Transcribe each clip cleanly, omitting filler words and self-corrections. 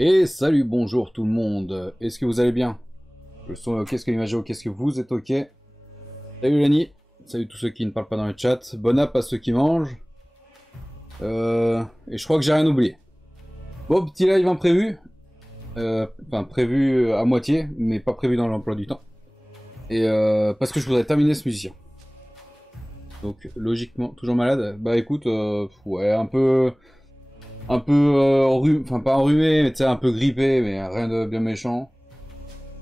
Et salut, bonjour tout le monde. Est-ce que vous allez bien? Le son est ok, est-ce que l'image est ok, est-ce que vous êtes ok? Salut Lani, salut tous ceux qui ne parlent pas dans le chat. Bon app à ceux qui mangent. Et je crois que j'ai rien oublié. Bon, petit live imprévu. Enfin, prévu à moitié, mais pas prévu dans l'emploi du temps. Et parce que je voudrais terminer ce musicien. Donc, logiquement, toujours malade. Bah écoute, ouais, un peu enfin pas enrhumé, mais tu sais, un peu grippé, mais rien de bien méchant.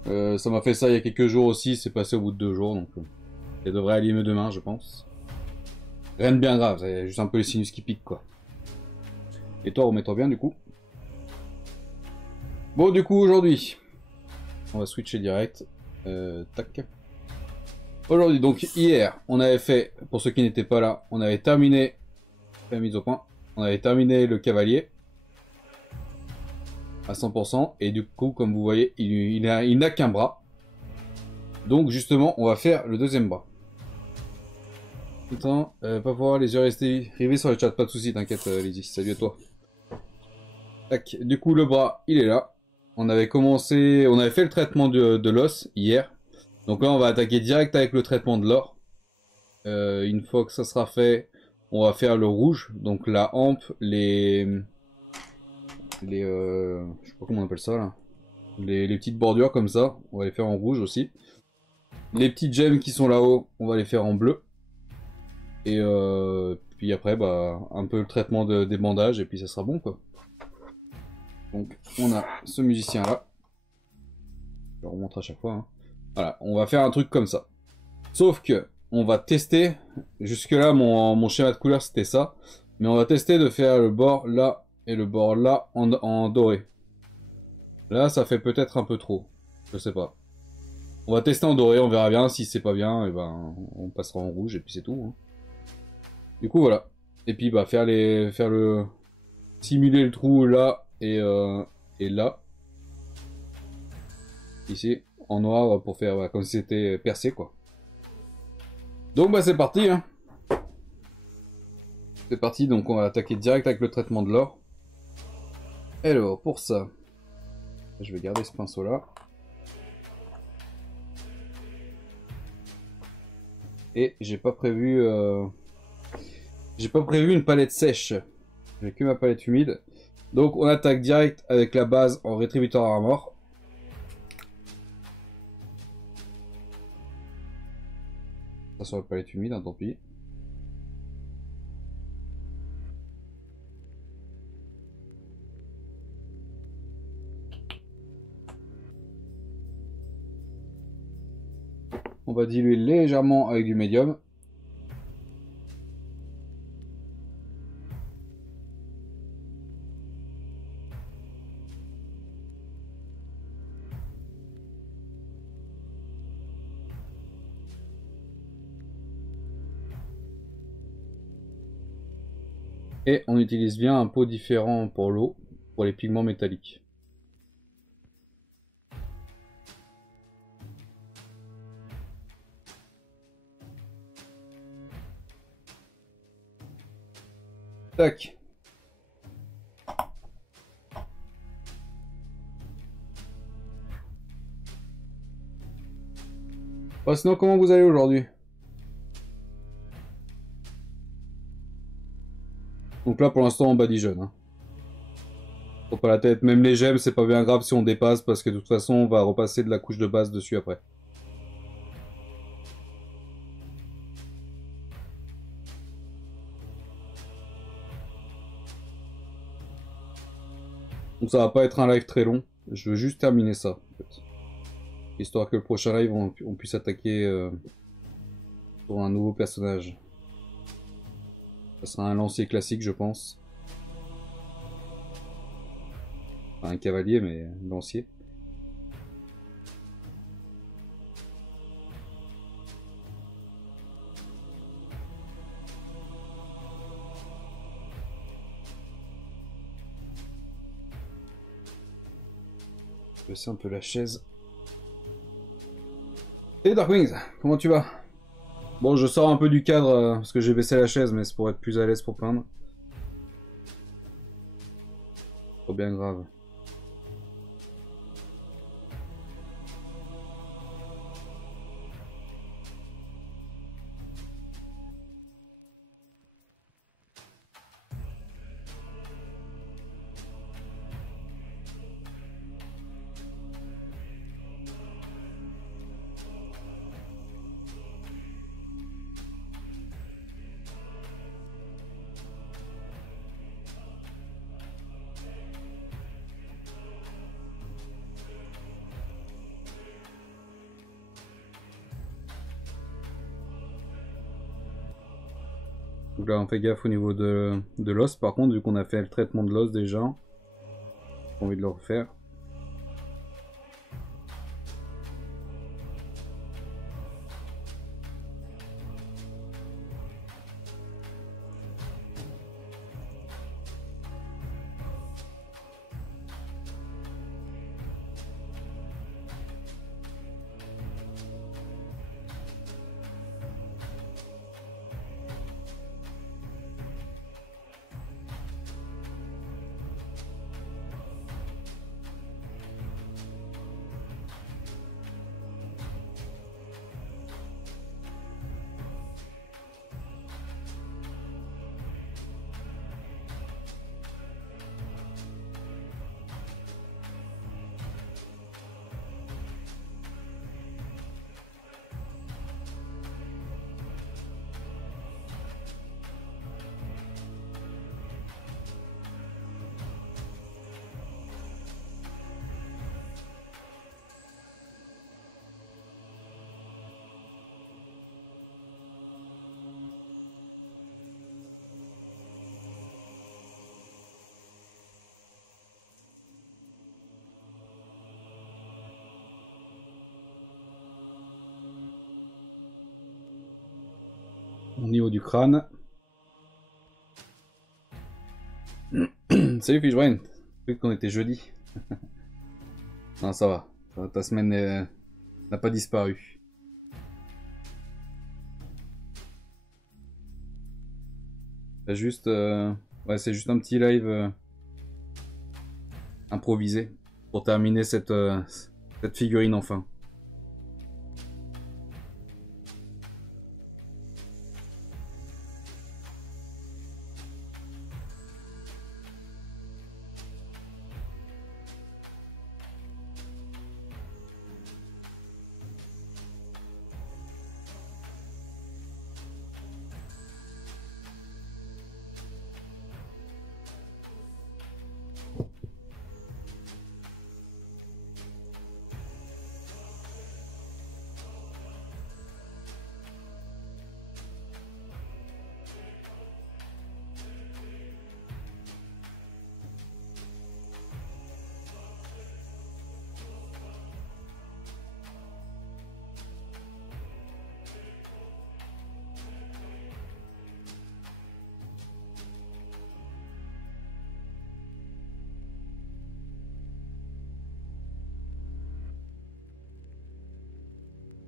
Ça m'a fait ça il y a quelques jours aussi, c'est passé au bout de 2 jours, donc ça devrait aller mieux demain, je pense. Rien de bien grave, c'est juste un peu les sinus qui piquent, quoi. Et toi, remets-toi bien, du coup. Bon, du coup, aujourd'hui, on va switcher direct. Tac. Aujourd'hui, donc hier, on avait fait, pour ceux qui n'étaient pas là, on avait terminé la mise au point. On avait terminé le cavalier à 100%, et du coup, comme vous voyez, il n'a qu'un bras. Donc justement, on va faire le deuxième bras. Putain, pas pouvoir les yeux restés rivés sur le chat, pas de soucis, t'inquiète Lizzie, salut à toi. Tac, du coup le bras, il est là. On avait commencé, on avait fait le traitement de l'os hier. Donc là on va attaquer direct avec le traitement de l'or. Une fois que ça sera fait, on va faire le rouge, donc la hampe, je sais pas comment on appelle ça là. Les petites bordures comme ça, on va les faire en rouge aussi. Les petites gemmes qui sont là-haut, on va les faire en bleu. Et puis après, bah, un peu le traitement des bandages, et puis ça sera bon, quoi. Donc, on a ce musicien-là. Je le remontre à chaque fois. Hein. Voilà, on va faire un truc comme ça. Sauf que, on va tester, jusque-là, mon schéma de couleur, c'était ça. Mais on va tester de faire le bord là, et le bord là, en doré. Là, ça fait peut-être un peu trop. Je sais pas. On va tester en doré, on verra bien. Si c'est pas bien, et ben, on passera en rouge, et puis c'est tout. Hein. Du coup, voilà. Et puis, bah, simuler le trou là et là. Ici, en noir, pour faire comme si c'était percé, quoi. Donc, bah, c'est parti, hein. C'est parti, donc on va attaquer direct avec le traitement de l'or. Alors, pour ça, je vais garder ce pinceau-là. Et j'ai pas prévu une palette sèche. J'ai que ma palette humide. Donc on attaque direct avec la base en rétributeur armor. Ça sur la palette humide, hein, tant pis. On va diluer légèrement avec du médium. Et on utilise bien un pot différent pour l'eau, pour les pigments métalliques. Tac. Bon, sinon, comment vous allez aujourd'hui? Donc là, pour l'instant, on badigeonne. Hein. Faut pas la tête. Même les gemmes, c'est pas bien grave si on dépasse, parce que de toute façon, on va repasser de la couche de base dessus après. Donc ça va pas être un live très long. Je veux juste terminer ça, en fait. Histoire que le prochain live, on puisse attaquer sur un nouveau personnage. Ça sera un lancier classique, je pense. Enfin, un cavalier, mais lancier. Je vais baisser un peu la chaise. Et Darkwings, comment tu vas? Bon, je sors un peu du cadre parce que j'ai baissé la chaise, mais c'est pour être plus à l'aise pour peindre. Pas bien grave. Donc là on fait gaffe au niveau de l'os par contre, vu qu'on a fait le traitement de l'os déjà. J'ai envie de le refaire. Au niveau du crâne. Salut Fishbrain. J'ai cru qu'on était jeudi. Non, ça va. Ta semaine n'a pas disparu. Juste, ouais, c'est juste un petit live improvisé pour terminer cette figurine enfin.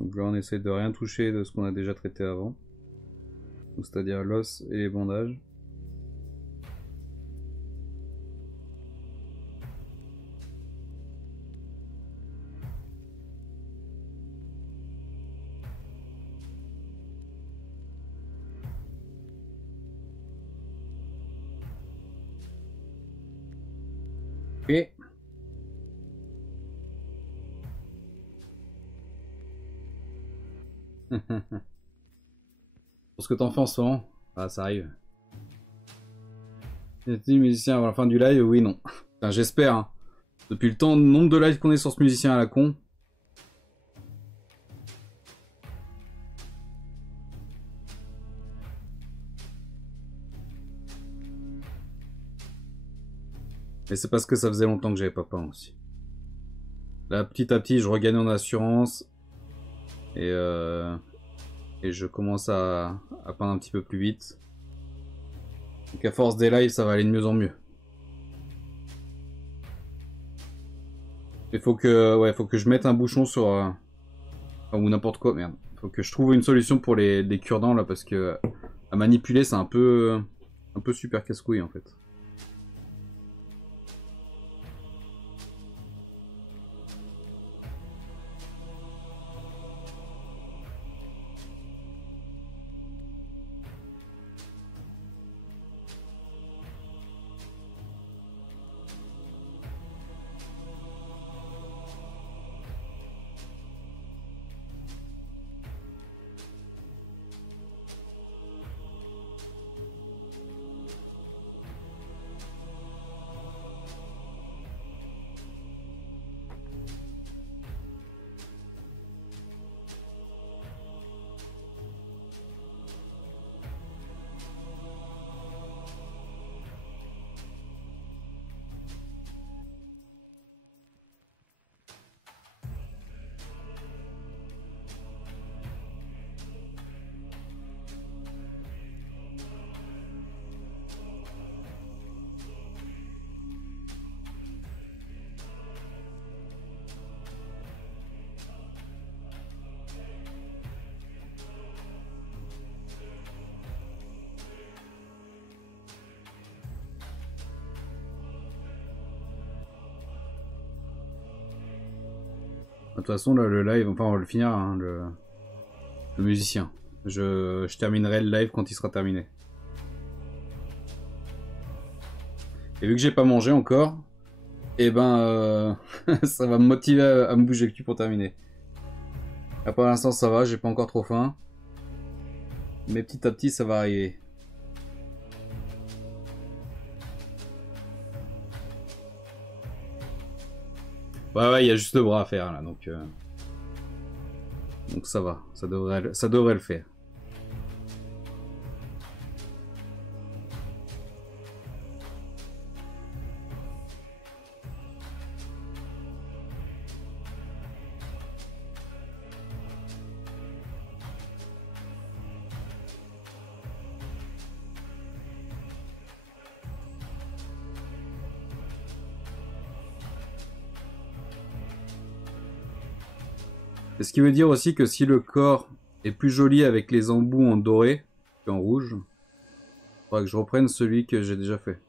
Donc là on essaie de rien toucher de ce qu'on a déjà traité avant. C'est-à-dire l'os et les bandages. Et pour ce que t'en fais en ce moment, ah, ça arrive. Es-tu musicien avant la fin du live? Oui, non. Enfin, j'espère. Hein. Depuis le temps, le nombre de lives qu'on est sur ce musicien à la con. Mais c'est parce que ça faisait longtemps que j'avais pas peint aussi. Là, petit à petit, je regagne en assurance. Et je commence à peindre un petit peu plus vite. Donc à force des lives, ça va aller de mieux en mieux. Il faut que je mette un bouchon sur... ou n'importe quoi, merde. Faut que je trouve une solution pour les cure-dents là, parce que à manipuler, c'est un peu super casse-couille en fait. toute façon, là, le live, enfin, on va le finir, hein, le musicien. Je terminerai le live quand il sera terminé. Et vu que j'ai pas mangé encore, et ben, ça va me motiver à me bouger le cul pour terminer. Là, pour l'instant, ça va, j'ai pas encore trop faim. Mais petit à petit, ça va arriver. Ouais, il y a juste le bras à faire, là, donc ça va, ça devrait le faire. Et ce qui veut dire aussi que si le corps est plus joli avec les embouts en doré qu'en rouge, il faudra que je reprenne celui que j'ai déjà fait.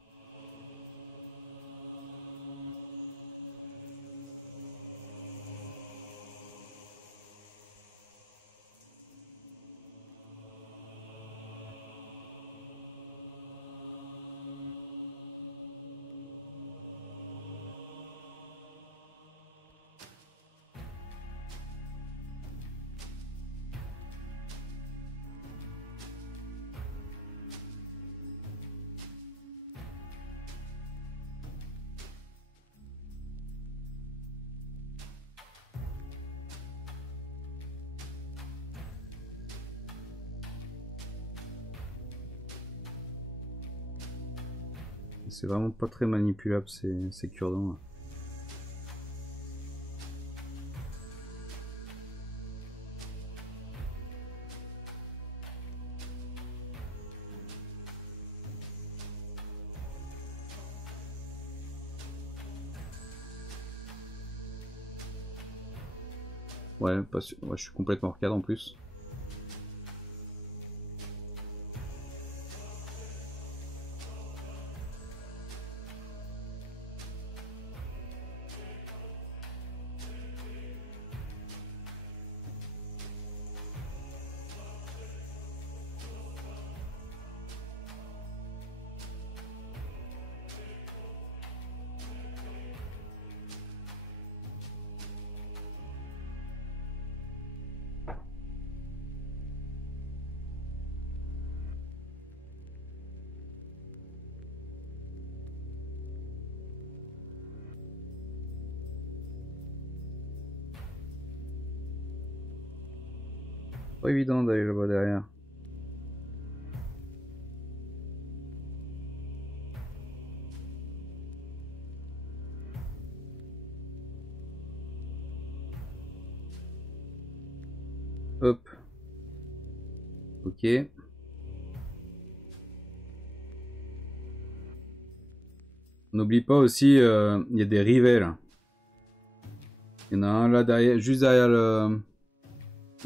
C'est vraiment pas très manipulable ces cure-dents. Ouais, pas sûr. Ouais, je suis complètement arcade en plus. Pas évident d'aller là-bas derrière. Hop. Ok. N'oublie pas aussi, il y a des rivets là. Il y en a un là derrière, juste derrière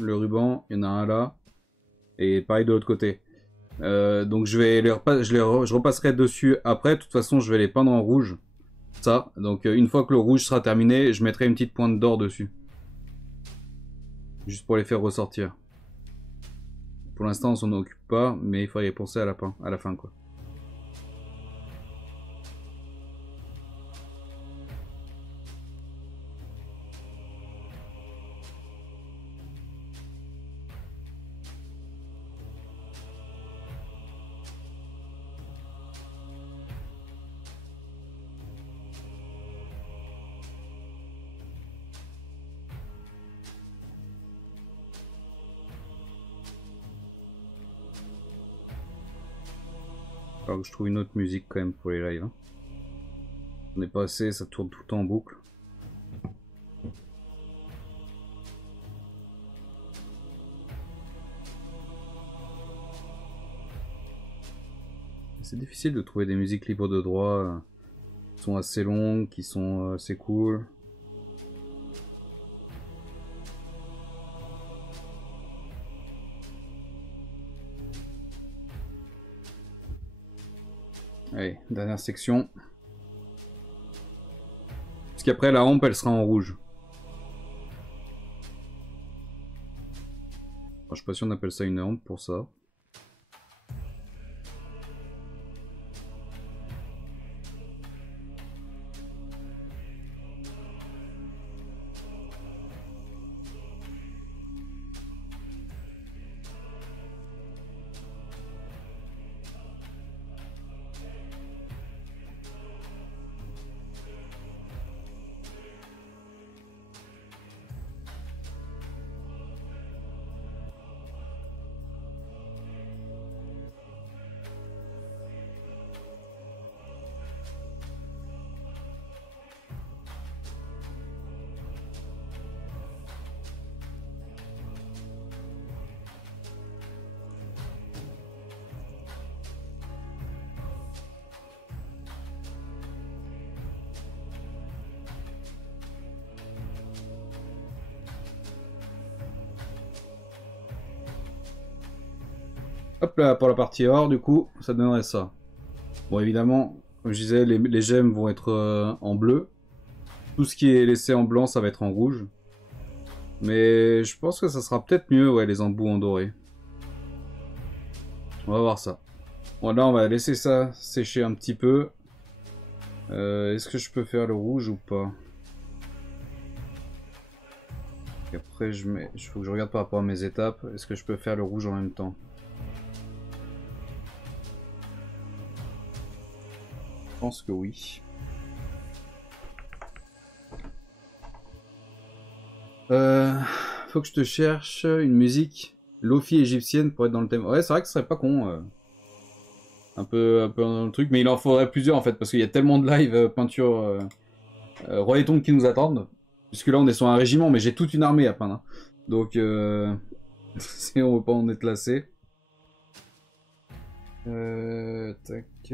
le ruban. Il y en a un là. Et pareil de l'autre côté. Donc je repasserai dessus après. De toute façon, je vais les peindre en rouge. Ça. Donc une fois que le rouge sera terminé, je mettrai une petite pointe d'or dessus. Juste pour les faire ressortir. Pour l'instant, on s'en occupe pas, mais il faudrait y penser à la fin quoi. Alors que je trouve une autre musique quand même pour les lives. Hein. On est pas assez, ça tourne tout le temps en boucle. C'est difficile de trouver des musiques libres de droit qui sont assez longues, qui sont assez cool. Allez, dernière section. Parce qu'après la rampe elle sera en rouge. je sais pas si on appelle ça une rampe pour ça. Hop là, pour la partie or, du coup, ça donnerait ça. Bon, évidemment, comme je disais, les gemmes vont être en bleu. Tout ce qui est laissé en blanc, ça va être en rouge. Mais je pense que ça sera peut-être mieux, ouais, les embouts en doré. On va voir ça. Bon, là, on va laisser ça sécher un petit peu. Est-ce que je peux faire le rouge ou pas? Et après, il faut que je regarde par rapport à mes étapes. Est-ce que je peux faire le rouge en même temps? Je pense que oui. Faut que je te cherche une musique lofi égyptienne pour être dans le thème. Ouais, c'est vrai que ce serait pas con. Un peu dans le truc, mais il en faudrait plusieurs en fait, parce qu'il y a tellement de live peinture Roi et Tombe qui nous attendent. Puisque là on est sur un régiment, mais j'ai toute une armée à peindre. Hein. Donc si on veut pas en être lassé. Tac.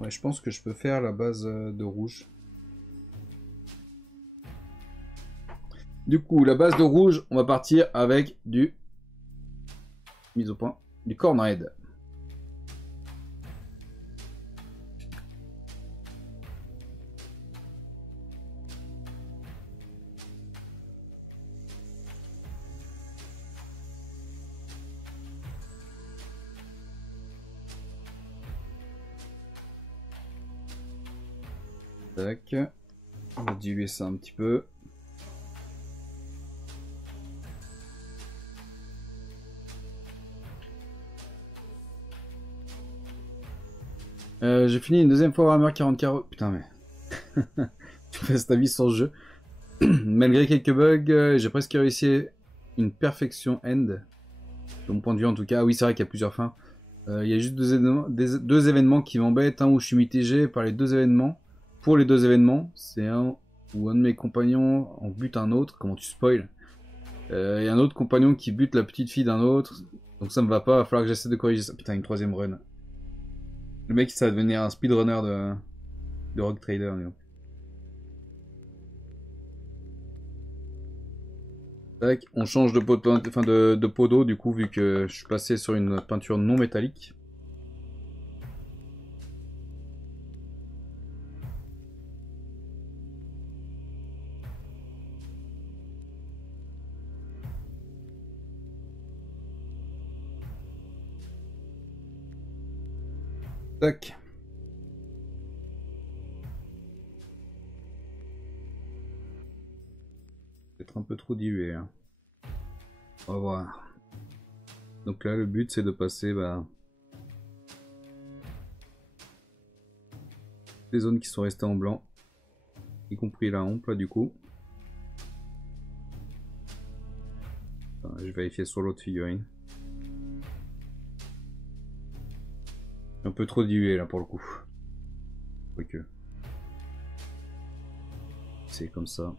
Ouais, je pense que je peux faire la base de rouge. Du coup, la base de rouge, on va partir avec du... Mise au point. Du cornred. Tac. On va diluer ça un petit peu. J'ai fini une deuxième fois Warhammer 40K. Putain mais... tu passes ta vie sans ce jeu. Malgré quelques bugs, j'ai presque réussi une perfection end. De mon point de vue en tout cas. Oui c'est vrai qu'il y a plusieurs fins. Il y a juste deux événements qui m'embêtent. Un où je suis mitigé par les deux événements. Pour les deux événements, c'est un où un de mes compagnons en bute un autre. Comment tu spoil? Il y a un autre compagnon qui bute la petite fille d'un autre. Donc ça me va pas, il va falloir que j'essaie de corriger ça. Putain, une troisième run. Le mec, ça va devenir un speedrunner de Rogue Trader. Tac, on change de pot d'eau du coup, vu que je suis passé sur une peinture non métallique. Tac. Peut-être un peu trop dilué. Hein. On va voir. Donc là, le but, c'est de passer les zones qui sont restées en blanc. Y compris la hampe, là, du coup. Enfin, je vais vérifier sur l'autre figurine. Un peu trop dilué, là, pour le coup. Quoique. C'est comme ça.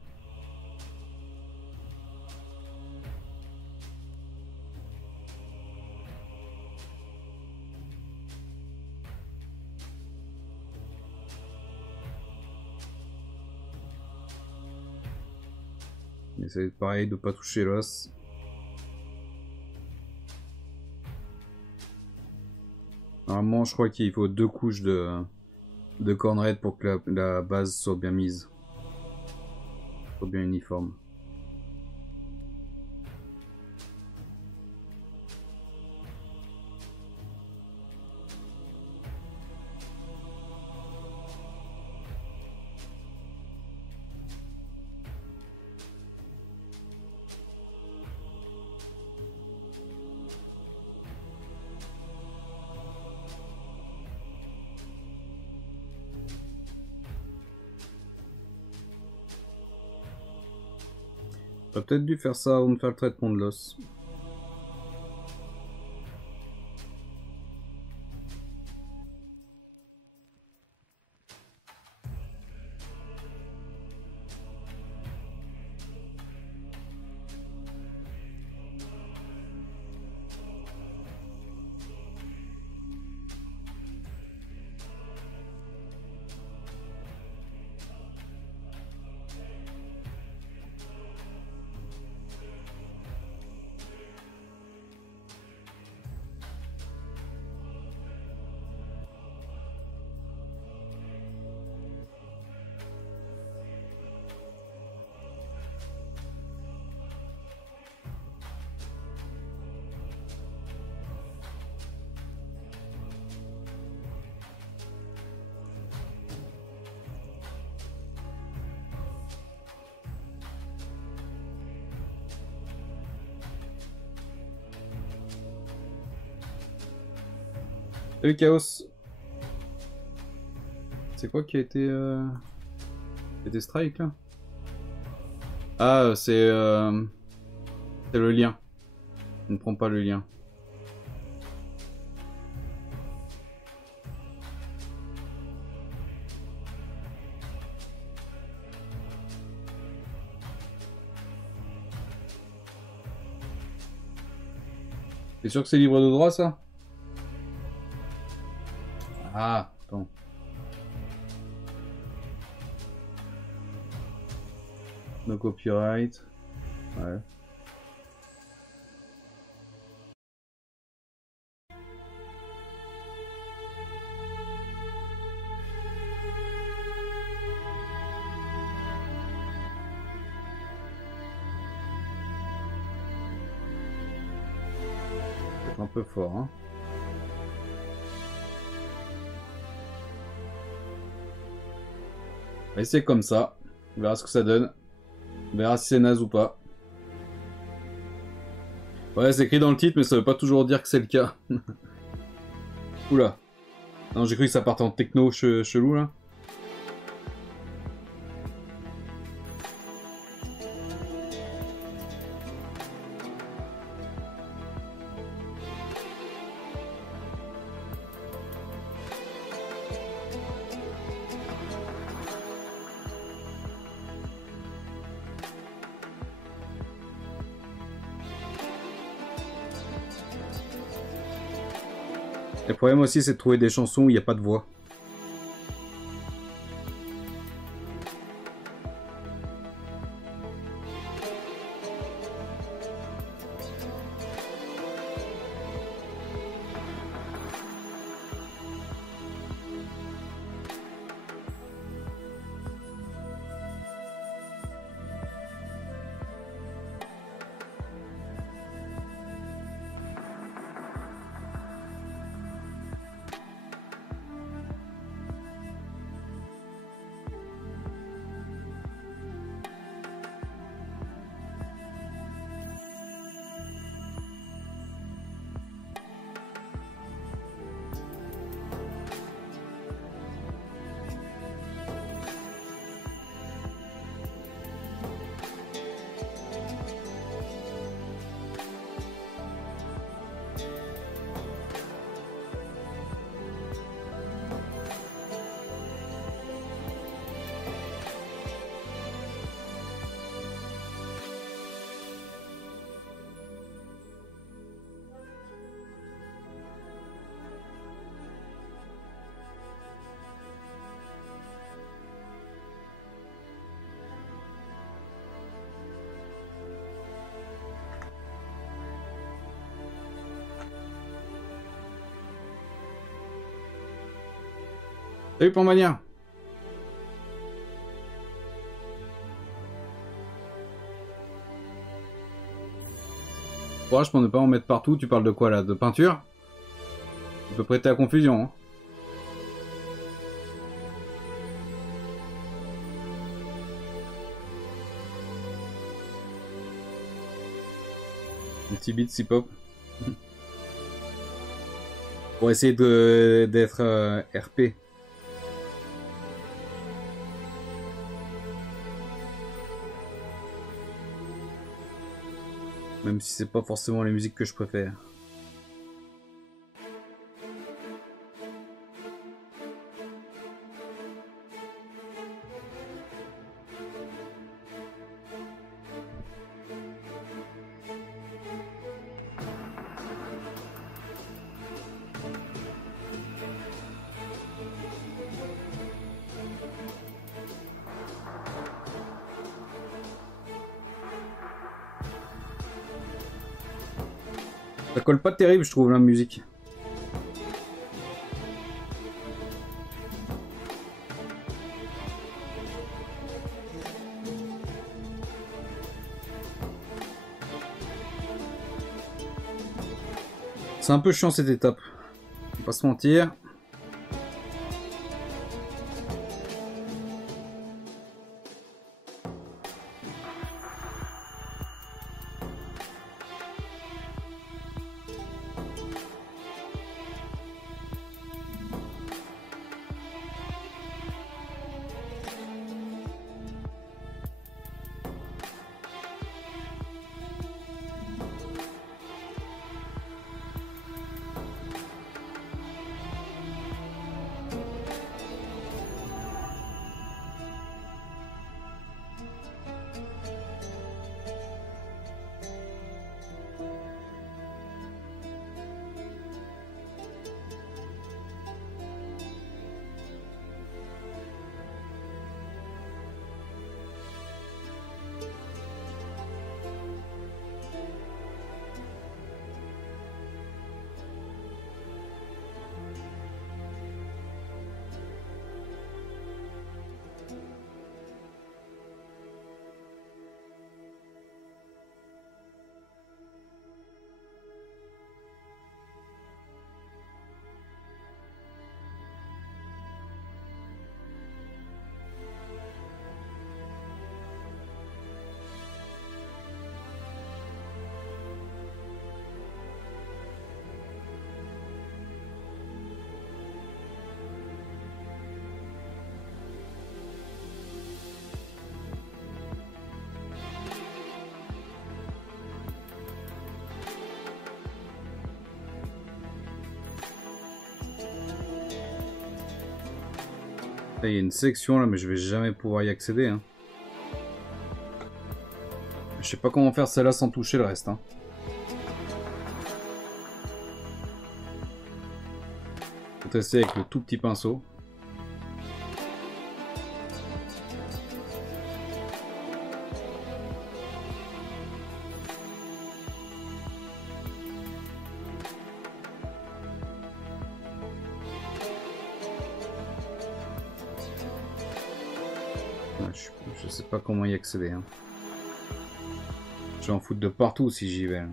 Essaye pareil de pas toucher l'os. Normalement, je crois qu'il faut 2 couches de cornred pour que la base soit bien mise. Soit bien uniforme. J'aurais peut-être dû faire ça avant de faire le traitement de l'os. Salut Chaos. C'est quoi qui a été strike là? Ah, c'est le lien. Je ne prends pas le lien. T'es sûr que c'est libre de droit ça? Ah, attends. No copyright. Ouais. C'est un peu fort, hein. Et c'est comme ça. On verra ce que ça donne. On verra si c'est naze ou pas. Ouais, c'est écrit dans le titre, mais ça veut pas toujours dire que c'est le cas. Oula. Non, j'ai cru que ça partait en techno chelou, là. Le problème aussi, c'est de trouver des chansons où il n'y a pas de voix. Salut Pambania. Courage pour ne pas en mettre partout, tu parles de quoi là? De peinture? Tu peux prêter à confusion, hein. Un petit beat si pop. Pour essayer d'être RP. Même si c'est pas forcément les musiques que je préfère. Ça colle pas terrible, je trouve, la musique. C'est un peu chiant cette étape. On va pas se mentir. Là, il y a une section là, mais je vais jamais pouvoir y accéder. Hein. Je sais pas comment faire celle-là sans toucher le reste. Hein. Faut tester avec le tout petit pinceau. Je sais pas comment y accéder. Hein. Je vais en foutre de partout si j'y vais. Hein.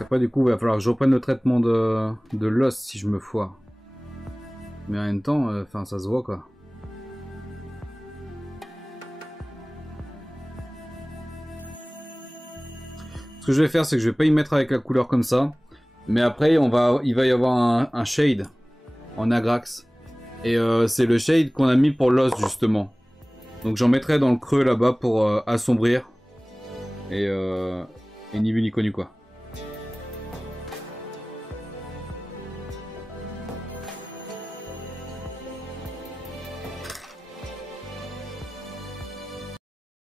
Après du coup il va falloir que je reprenne le traitement de l'os si je me foire. Mais en même temps, enfin ça se voit quoi. Ce que je vais faire, c'est que je vais pas y mettre avec la couleur comme ça. Mais après, il va y avoir un shade en Agrax. Et c'est le shade qu'on a mis pour l'os, justement. Donc j'en mettrai dans le creux là-bas pour assombrir. Et ni vu ni connu, quoi.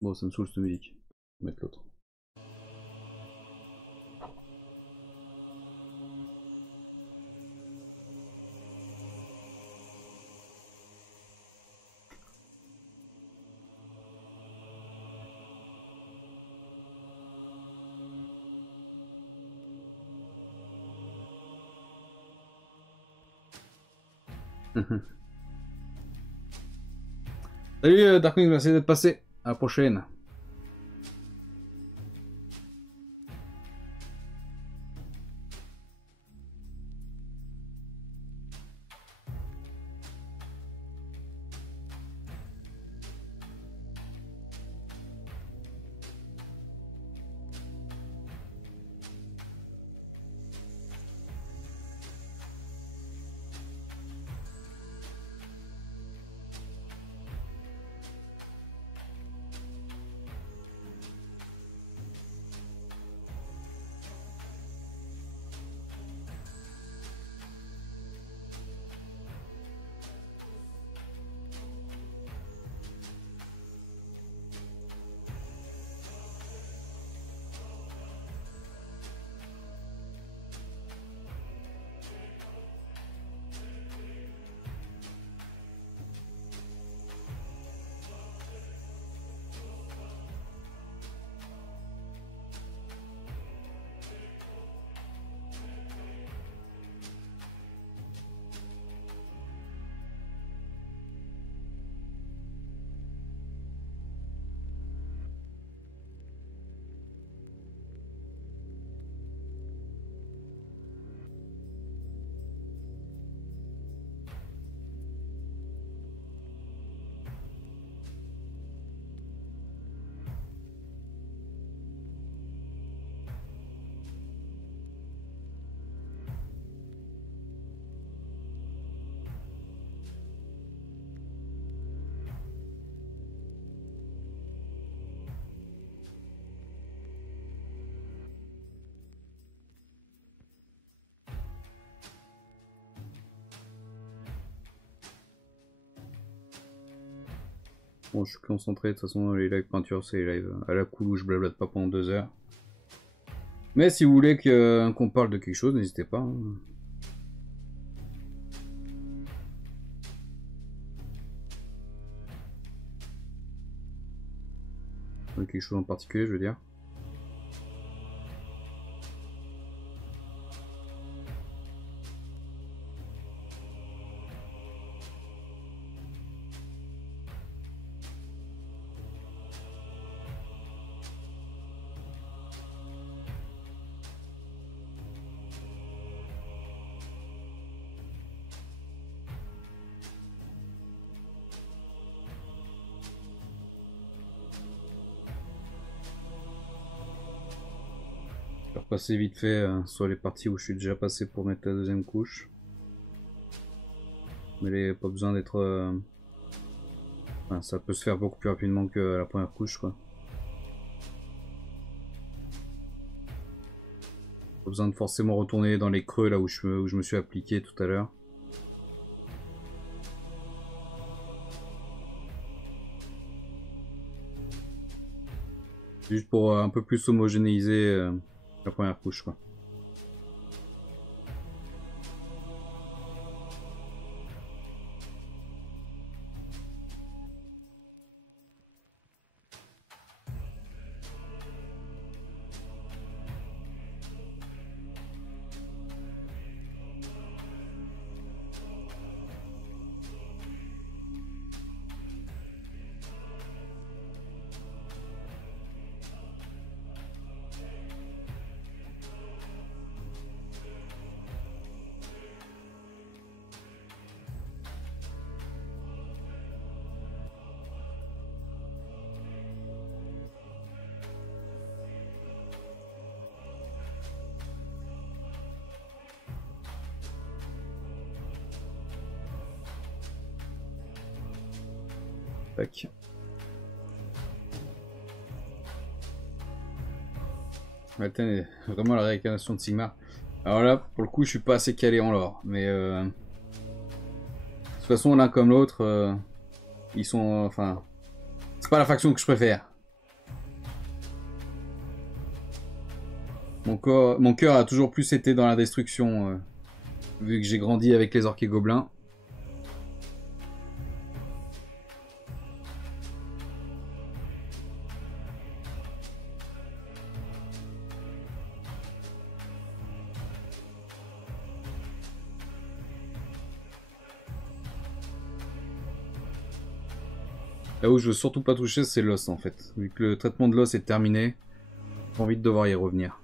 Bon, ça me saoule cette musique. Je vais mettre l'autre. Salut Darkwing, merci d'être passé. À la prochaine. Bon, je suis concentré, de toute façon, les lives peinture, c'est les lives à la cool où je blablate pas pendant 2 heures. Mais si vous voulez qu'on parle de quelque chose, n'hésitez pas. Hein. Quelque chose en particulier, je veux dire. Je vais repasser vite fait sur les parties où je suis déjà passé pour mettre la deuxième couche. Mais il n'y a pas besoin d'être... Enfin, ça peut se faire beaucoup plus rapidement que la première couche, quoi. Pas besoin de forcément retourner dans les creux là où je me suis appliqué tout à l'heure. Juste pour un peu plus homogénéiser la première couche, quoi. Tac. Attends, vraiment la réincarnation de Sigmar. Alors là, pour le coup, je suis pas assez calé en lore, mais de toute façon, l'un comme l'autre, ils sont, enfin, c'est pas la faction que je préfère. Mon cœur a toujours plus été dans la destruction, vu que j'ai grandi avec les orques et gobelins. Là où je veux surtout pas toucher, c'est l'os en fait. Vu que le traitement de l'os est terminé, j'ai envie de devoir y revenir.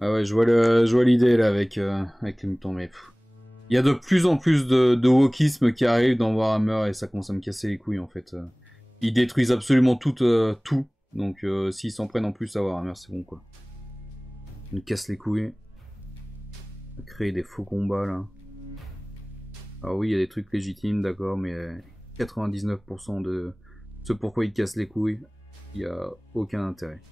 Ah ouais, je vois l'idée là avec les moutons, mais il y a de plus en plus de wokisme qui arrive dans Warhammer et ça commence à me casser les couilles en fait. Ils détruisent absolument tout, donc s'ils s'en prennent en plus à Warhammer, c'est bon quoi. Ils me cassent les couilles. Créer des faux combats là. Alors oui, il y a des trucs légitimes, d'accord, mais 99% de ce pourquoi ils cassent les couilles, il n'y a aucun intérêt.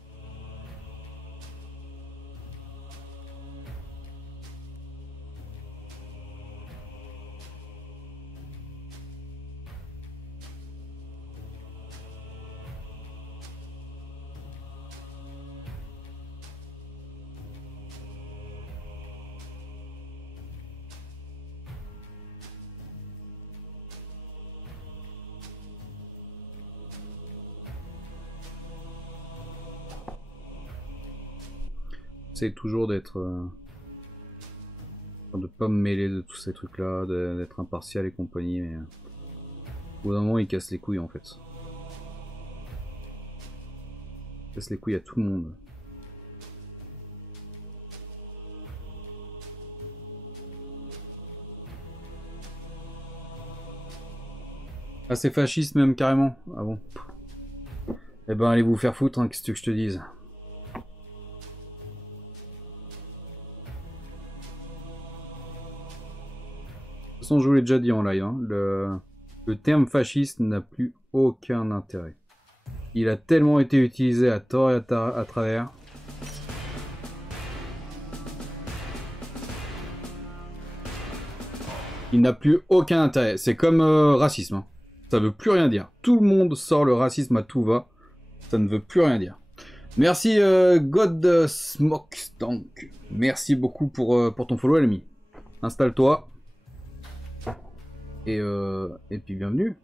C'est toujours d'être... de pas me mêler de tous ces trucs-là, d'être impartial et compagnie, mais... au bout d'un moment, ils cassent les couilles, en fait. Ils cassent les couilles à tout le monde. Ah, c'est fasciste même, carrément? Ah bon? Eh ben, allez vous faire foutre, hein, qu'est-ce que je te dise? De toute façon, je vous l'ai déjà dit en live, hein, le terme fasciste n'a plus aucun intérêt. Il a tellement été utilisé à tort et à travers. Il n'a plus aucun intérêt. C'est comme racisme. Hein. Ça veut plus rien dire. Tout le monde sort le racisme à tout va. Ça ne veut plus rien dire. Merci God Smoke Tank. Merci beaucoup pour ton follow, l'ami. Installe-toi. Et puis bienvenue.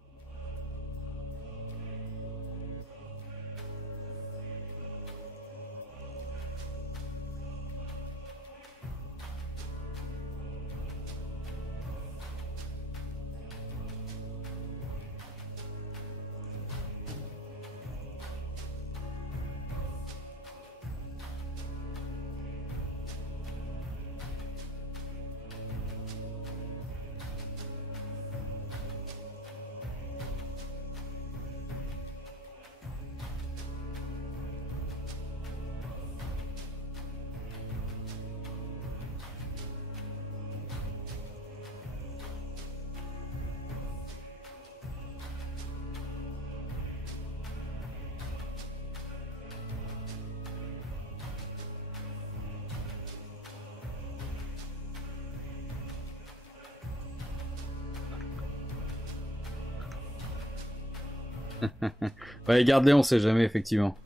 Ouais, gardez, on sait jamais, effectivement.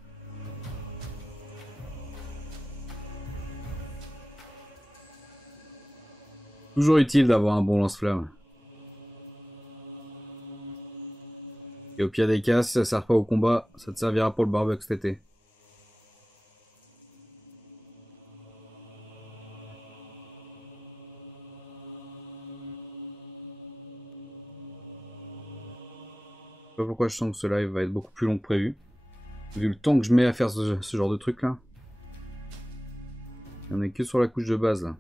Toujours utile d'avoir un bon lance-flamme. Et au pire des cas, si ça sert pas au combat, ça te servira pour le barbecue cet été. Je sais pas pourquoi je sens que ce live va être beaucoup plus long que prévu. Vu le temps que je mets à faire ce genre de truc là. On est que sur la couche de base là.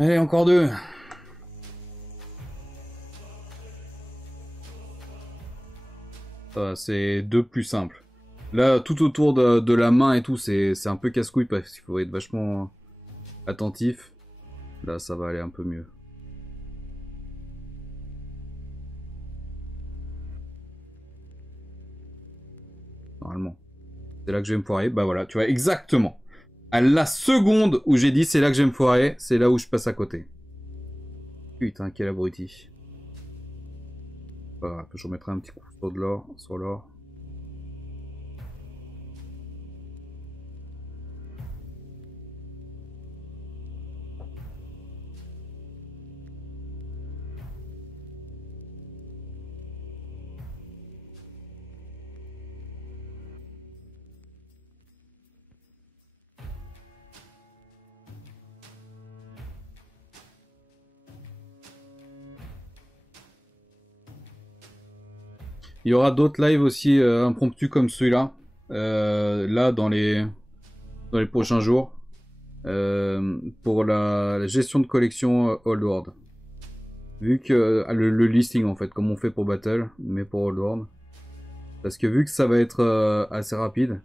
Allez, encore deux. C'est deux plus simples. Là, tout autour de la main et tout, c'est un peu casse-couille parce qu'il faut être vachement attentif. Là, ça va aller un peu mieux. normalement. C'est là que je vais me foirer. Bah voilà, tu vois, exactement. À la seconde où j'ai dit c'est là que je vais me foirer, c'est là où je passe à côté. Putain, quel abruti. Voilà, je remettrai un petit coup sur de l'or, sur l'or. Il y aura d'autres lives aussi impromptus comme celui-là. Là, dans les prochains jours. Pour la gestion de collection Old World. Vu que le listing en fait, comme on fait pour Battle, mais pour Old World. Parce que vu que ça va être assez rapide,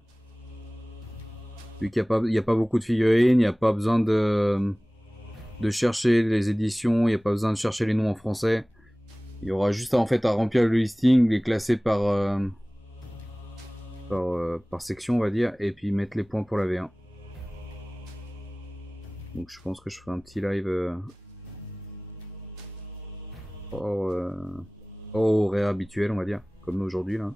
vu qu'il n'y a pas beaucoup de figurines, il n'y a pas besoin de chercher les éditions, il n'y a pas besoin de chercher les noms en français. Il y aura juste en fait à remplir le listing, les classer par section on va dire, et puis mettre les points pour la V1. Donc je pense que je ferai un petit live hors horaire habituel on va dire, comme aujourd'hui là.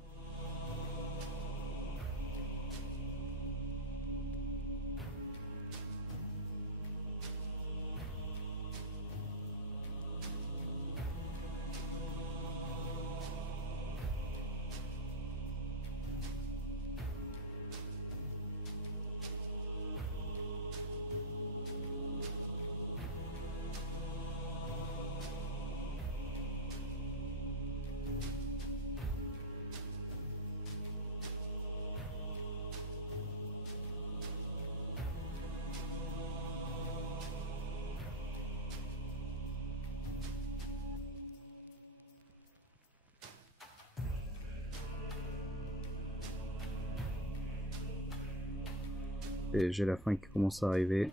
Et j'ai la faim qui commence à arriver.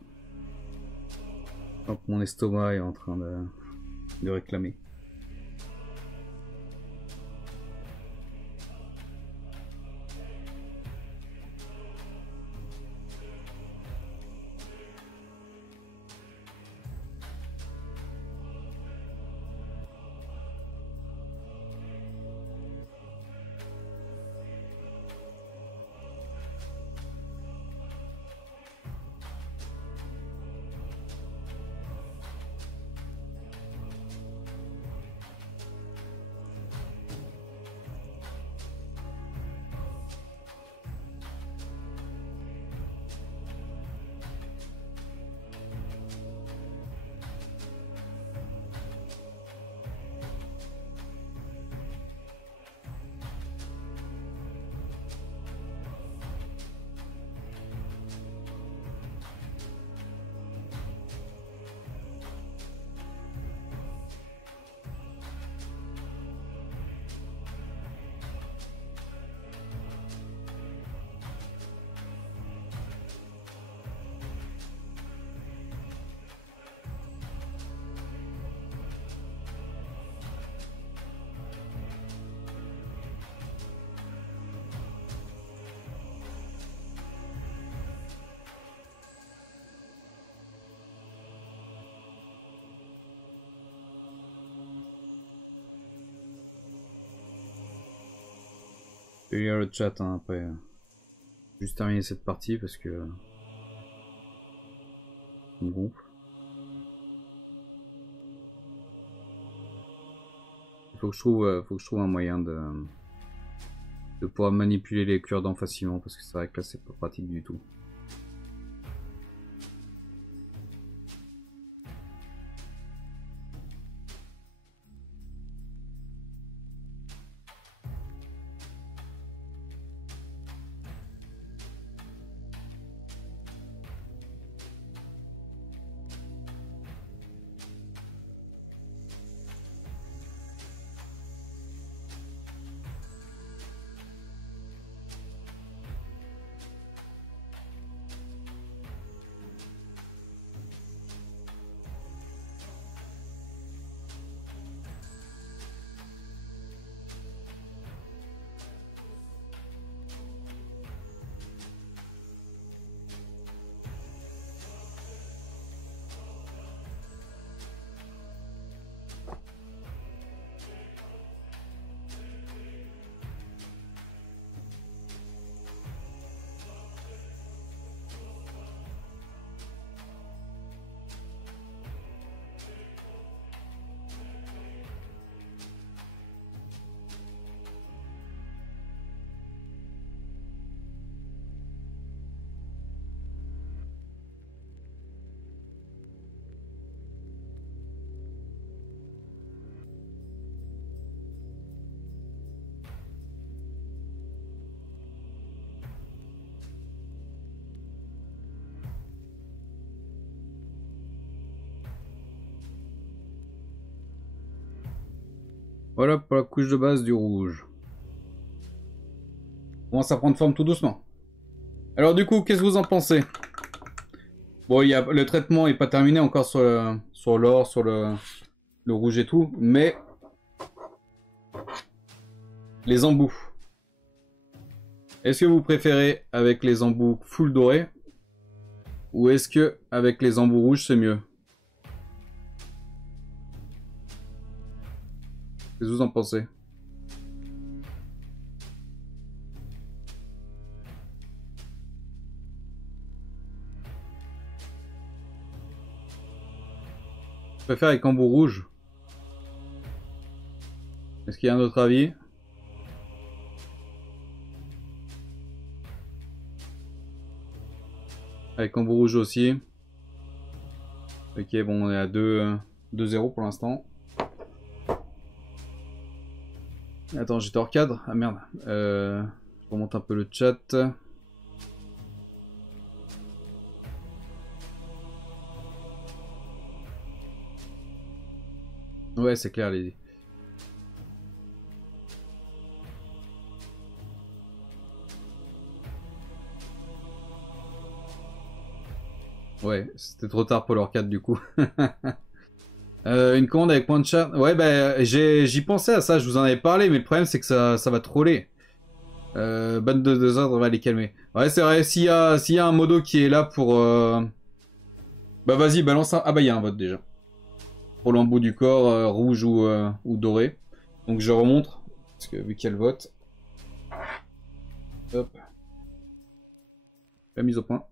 Donc mon estomac est en train de réclamer. Je vais lire le chat hein, après. Juste terminer cette partie parce que ça me gonfle. Il faut que je trouve un moyen de pouvoir manipuler les cure-dents facilement parce que c'est vrai que là c'est pas pratique du tout. Voilà pour la couche de base du rouge. On commence à prendre forme tout doucement. Alors du coup, qu'est-ce que vous en pensez? Bon, le traitement est pas terminé encore sur l'or, sur le rouge et tout, mais les embouts. Est-ce que vous préférez avec les embouts full dorés ou est-ce que avec les embouts rouges c'est mieux? Qu'est-ce que vous en pensez? Je préfère avec embout rouge. Est-ce qu'il y a un autre avis? Avec embout rouge aussi. Ok, bon, on est à 2-0 pour l'instant. Attends, j'étais hors cadre. Ah merde. Je remonte un peu le chat. Ouais, c'est clair, les... Ouais, c'était trop tard pour leur 4 du coup. Une commande avec point de chat. Ouais, bah j'y pensais à ça, je vous en avais parlé, mais le problème c'est que ça va troller. Bande de désordre va les calmer. Ouais, c'est vrai, s'il y a un modo qui est là pour... Bah vas-y, balance un... Ah bah il y a un vote déjà. Pour l'embout du corps, rouge ou doré. Donc je remonte, parce que vu qu'il y a le vote. Hop. La mise au point.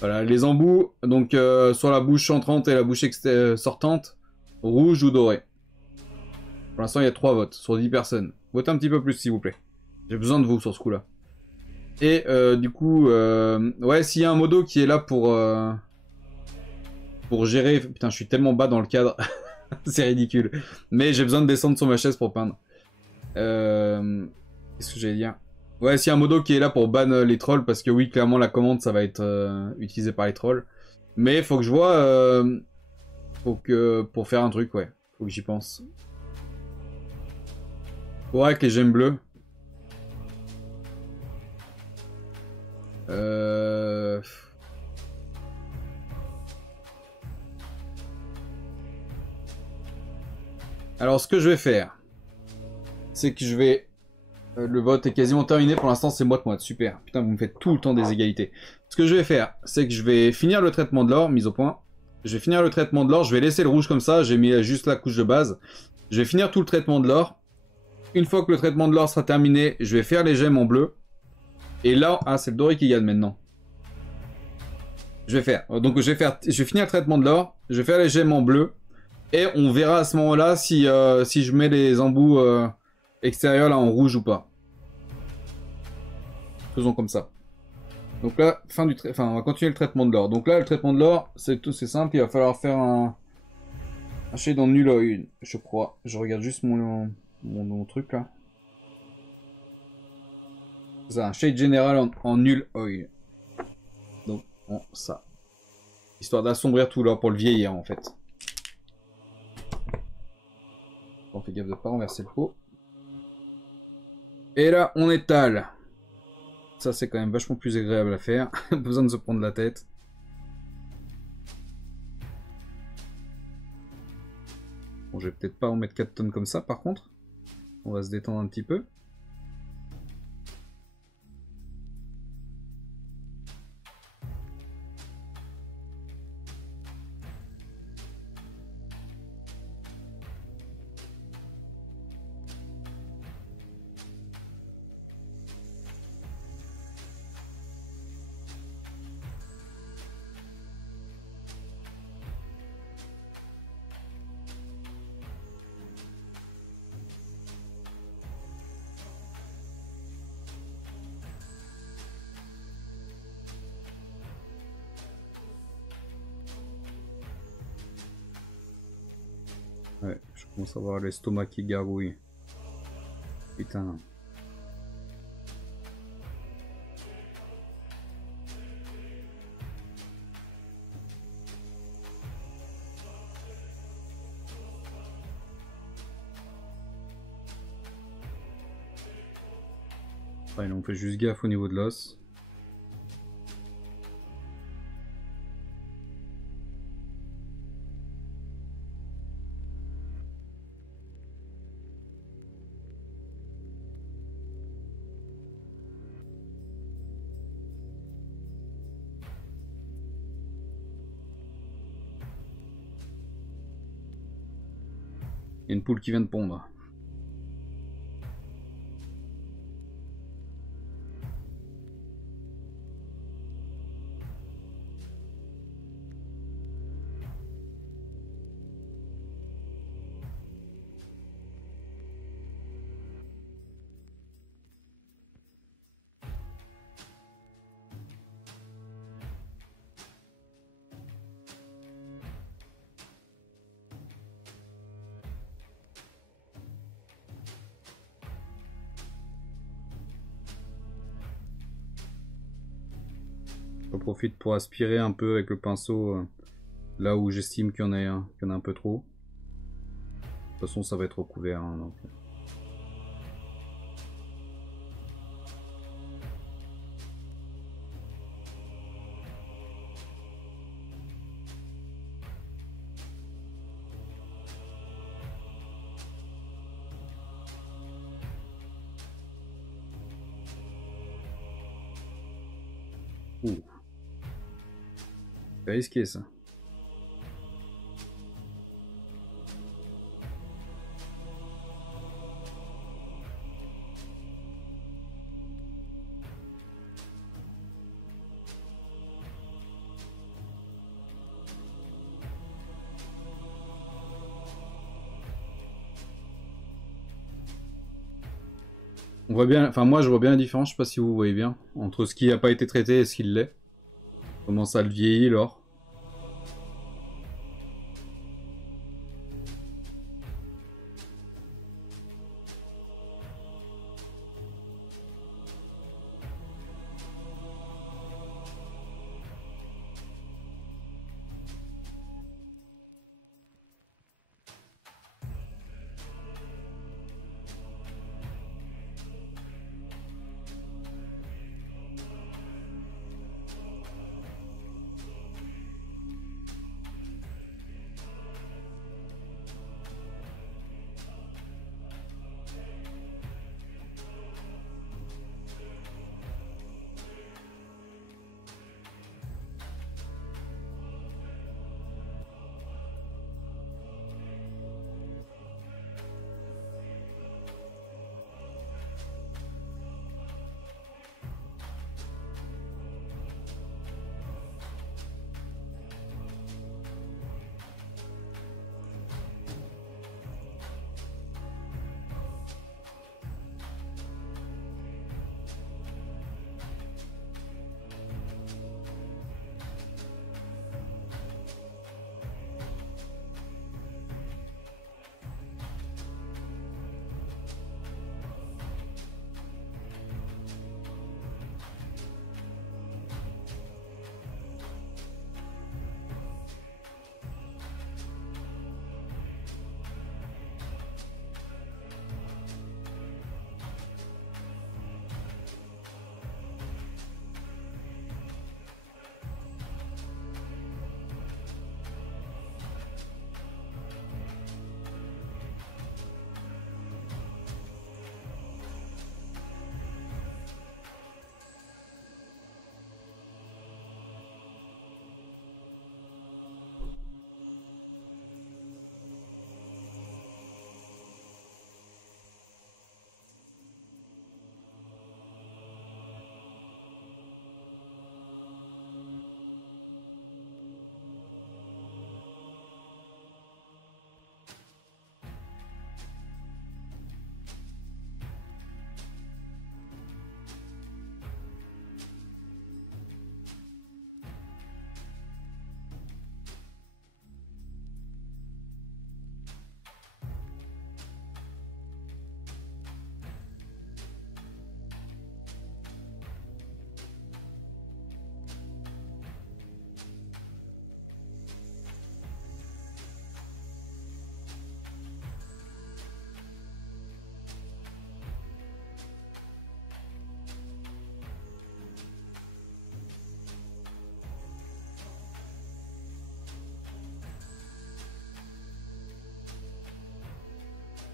Voilà, les embouts, donc sur la bouche entrante et la bouche sortante, rouge ou doré. Pour l'instant, il y a 3 votes sur 10 personnes. Votez un petit peu plus, s'il vous plaît. J'ai besoin de vous sur ce coup-là. Et du coup, ouais, s'il y a un modo qui est là pour gérer... Putain, je suis tellement bas dans le cadre. C'est ridicule. Mais j'ai besoin de descendre sur ma chaise pour peindre. Qu'est-ce que j'allais dire? Ouais, s'il y a un modo qui est là pour ban les trolls, parce que oui, clairement, la commande, ça va être utilisé par les trolls. Mais faut que je vois... pour faire un truc, ouais. Faut que j'y pense. Ouais, avec les gemmes bleues. Alors, ce que je vais faire, c'est que je vais... le vote est quasiment terminé. Pour l'instant, c'est moite-moite. Super. Putain, vous me faites tout le temps des égalités. Ce que je vais faire, c'est que je vais finir le traitement de l'or, mise au point. Je vais finir le traitement de l'or. Je vais laisser le rouge comme ça. J'ai mis juste la couche de base. Je vais finir tout le traitement de l'or. Une fois que le traitement de l'or sera terminé, je vais faire les gemmes en bleu. Et là... Ah, c'est le doré qui gagne maintenant. Je vais faire. Donc, je vais finir le traitement de l'or. Je vais faire les gemmes en bleu. Et on verra à ce moment-là si je mets les embouts extérieurs là en rouge ou pas. Faisons comme ça. Donc là, on va continuer le traitement de l'or. Donc là, le traitement de l'or, c'est simple. Il va falloir faire un shade en nul oil, je crois. Je regarde juste mon truc là. C'est ça, un shade général en nul oil. Donc, bon, ça. Histoire d'assombrir tout l'or pour le vieillir en fait. On fait gaffe de pas renverser le pot. Et là, on étale. Ça, c'est quand même vachement plus agréable à faire. Pas besoin de se prendre la tête. Bon, je vais peut-être pas en mettre 4 tonnes comme ça, par contre. On va se détendre un petit peu. Ouais, je commence à avoir l'estomac qui gargouille. Putain. Ouais, là, on fait juste gaffe au niveau de l'os. Il y a une poule qui vient de pondre. J'en profite pour aspirer un peu avec le pinceau là où j'estime qu'il y en a un peu trop. De toute façon, ça va être recouvert. Hein, donc. Ouh. C'est risqué ça. On voit bien, enfin moi je vois bien la différence, je sais pas si vous voyez bien, entre ce qui n'a pas été traité et ce qui l'est. Comment ça le vieillit l'or.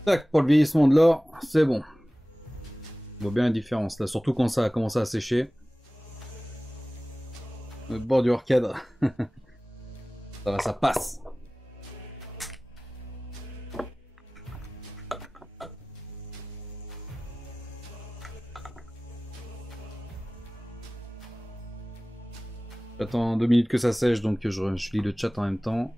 Tac, pour le vieillissement de l'or, c'est bon. On voit bien la différence là, surtout quand ça a commencé à sécher. Le bordure cadre. Ça va, ça passe. J'attends 2 minutes que ça sèche, donc je lis le chat en même temps.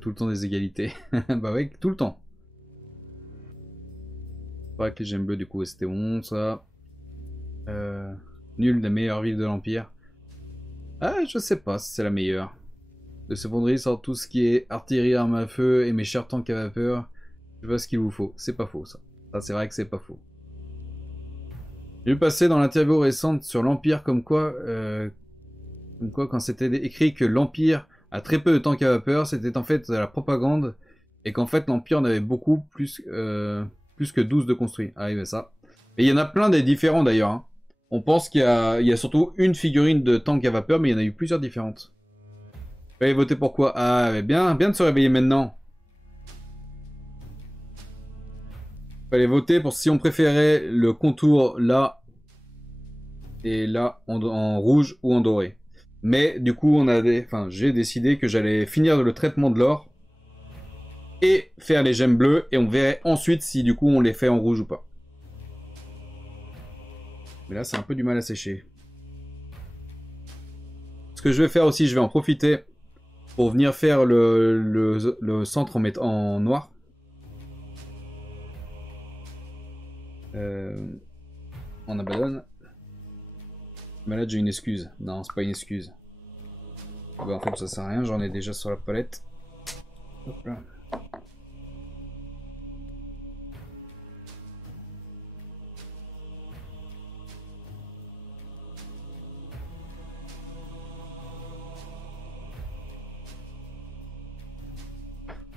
Tout le temps des égalités. Bah oui, tout le temps. Pas que les gemmes bleues, du coup, c'était bon, ça. Nul, la meilleure ville de l'Empire. Ah, je sais pas si c'est la meilleure. De ce fonderie sort tout ce qui est artillerie, armes à feu et mes chers tanks à vapeur. Je vois ce qu'il vous faut. C'est pas faux, ça. Ça, c'est vrai que c'est pas faux. J'ai vu passer dans l'interview récente sur l'Empire comme quoi, quand c'était écrit que l'Empire a très peu de tanks à vapeur, c'était en fait de la propagande et qu'en fait l'Empire en avait beaucoup plus que 12 de construits. Ah oui, mais ça. Et il y en a plein des différents d'ailleurs. Hein. On pense qu'il y a surtout une figurine de tank à vapeur, mais il y en a eu plusieurs différentes. Vous allez voter pour quoi? Ah, mais bien de se réveiller maintenant. Fallait voter pour si on préférait le contour là et là en rouge ou en doré. Mais du coup, j'ai décidé que j'allais finir le traitement de l'or et faire les gemmes bleues et on verrait ensuite si du coup on les fait en rouge ou pas. Mais là, c'est un peu du mal à sécher. Ce que je vais faire aussi, je vais en profiter pour venir faire le centre en noir. On abandonne. Mais là, j'ai une excuse. Non, c'est pas une excuse. Bah, en fait, ça sert à rien, j'en ai déjà sur la palette. Hop là.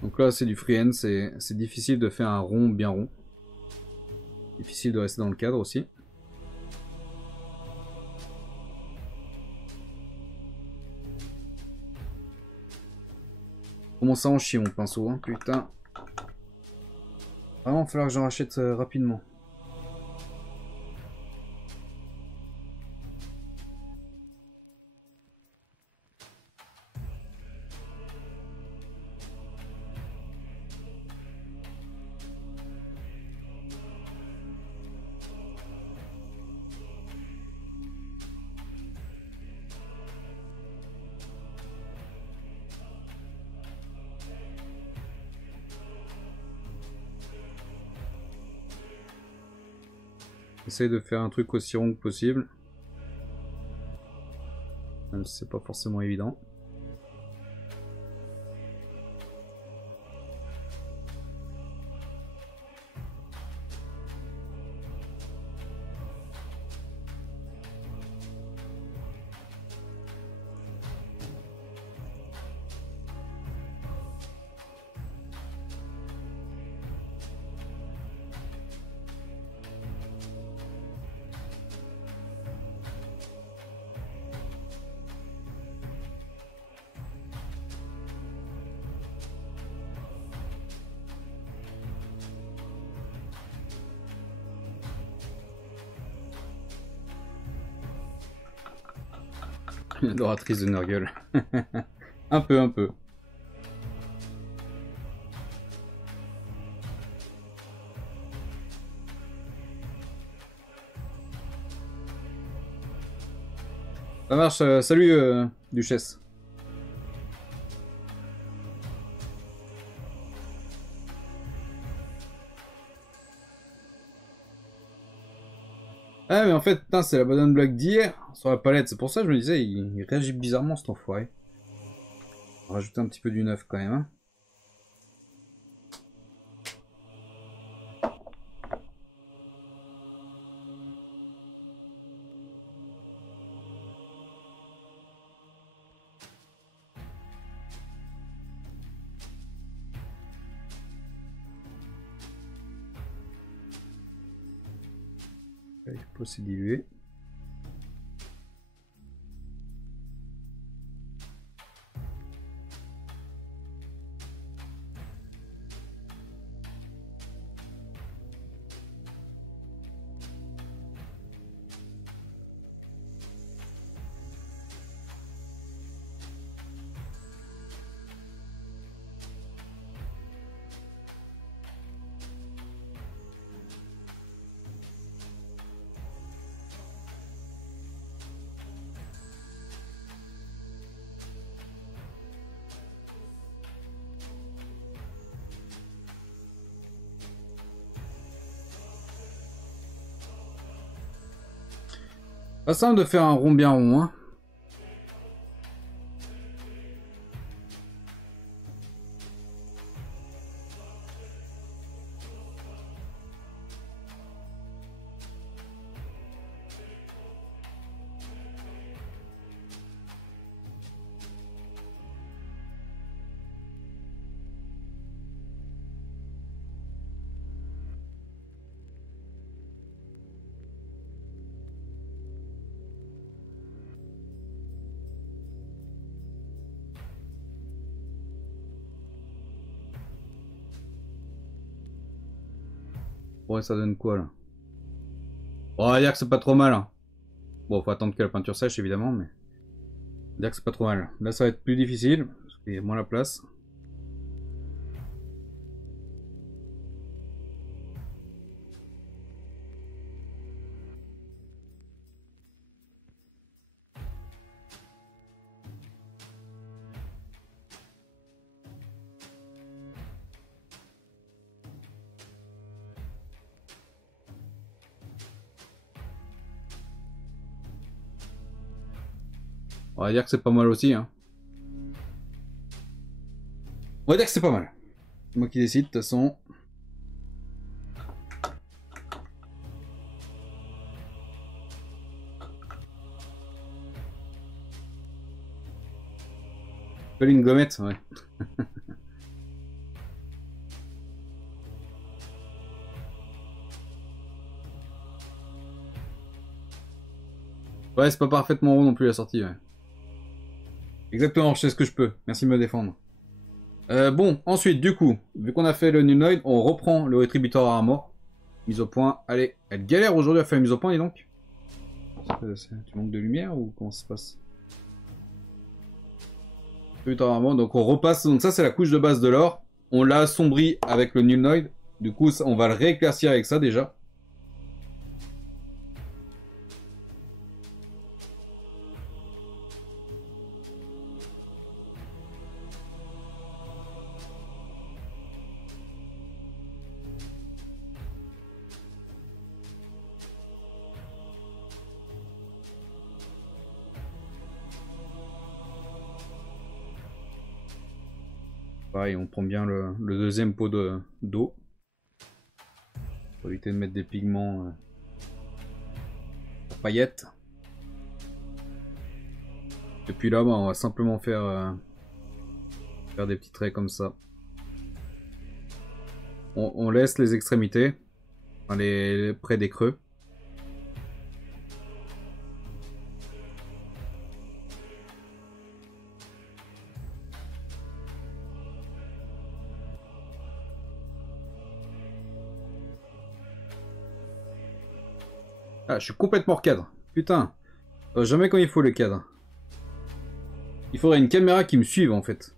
Donc là, c'est du freehand, c'est difficile de faire un rond bien rond. Difficile de rester dans le cadre aussi. Comment ça en chie mon pinceau, hein, putain. Vraiment, il va falloir que j'en rachète rapidement. Essaye de faire un truc aussi rond que possible. Même si c'est pas forcément évident. L'adoratrice de Nurgle. Un peu, un peu. Ça marche, salut Duchesse. Ah mais en fait, putain, c'est la bonne blague d'hier sur la palette, c'est pour ça que je me disais, il réagit bizarrement cet enfoiré. On va rajouter un petit peu du neuf quand même. Hein. il faut pas se diluer. Pas simple de faire un rond bien rond, hein. Ouais, ça donne quoi là? Bon, on va dire que c'est pas trop mal, hein. Bon, faut attendre que la peinture sèche évidemment, mais on va dire que c'est pas trop mal. Là, ça va être plus difficile parce qu'il y a moins la place. On va dire que c'est pas mal aussi, hein. On va dire que c'est pas mal. C'est moi qui décide, de toute façon. Coller une gommette, ouais. Ouais, c'est pas parfaitement rond non plus la sortie, ouais. Exactement, je sais ce que je peux. Merci de me défendre. Bon, ensuite, du coup, vu qu'on a fait le Nunoid, on reprend le Rétributeur Armor. Mise au point. Allez, elle galère aujourd'hui à faire la mise au point, dis donc. Tu manques de lumière ou comment ça se passe? Rétributeur Armor, donc on repasse. Donc ça, c'est la couche de base de l'or. On l'a assombri avec le Nunoid. Du coup, on va le rééclaircir avec ça déjà. Pareil, on prend bien le deuxième pot d'eau. Pour éviter de mettre des pigments paillettes. Et puis là, bah, on va simplement faire des petits traits comme ça. On laisse les extrémités, enfin près des creux. Ah, je suis complètement recadre. Putain. Jamais quand il faut les cadres. Il faudrait une caméra qui me suive en fait.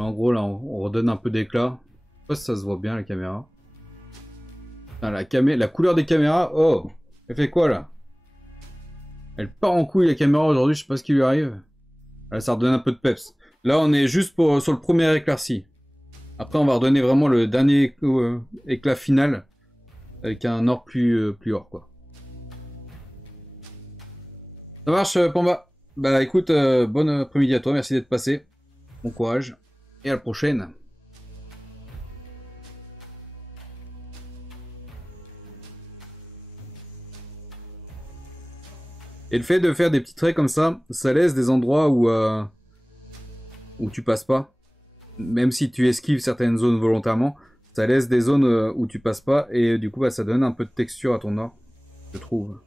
En gros, là, on redonne un peu d'éclat. Je sais pas si ça se voit bien, la caméra. Ah, la couleur des caméras, oh, elle fait quoi, là? Elle part en couille, la caméra, aujourd'hui, je sais pas ce qui lui arrive. Là, ça redonne un peu de peps. Là, on est juste sur le premier éclairci. Après, on va redonner vraiment le dernier éclat final avec un or plus or, quoi. Ça marche, Pamba. Bah écoute, bon après-midi à toi, merci d'être passé. Bon courage et à la prochaine. Et le fait de faire des petits traits comme ça laisse des endroits où tu passes pas. Même si tu esquives certaines zones volontairement, ça laisse des zones où tu passes pas et du coup bah, ça donne un peu de texture à ton or, je trouve.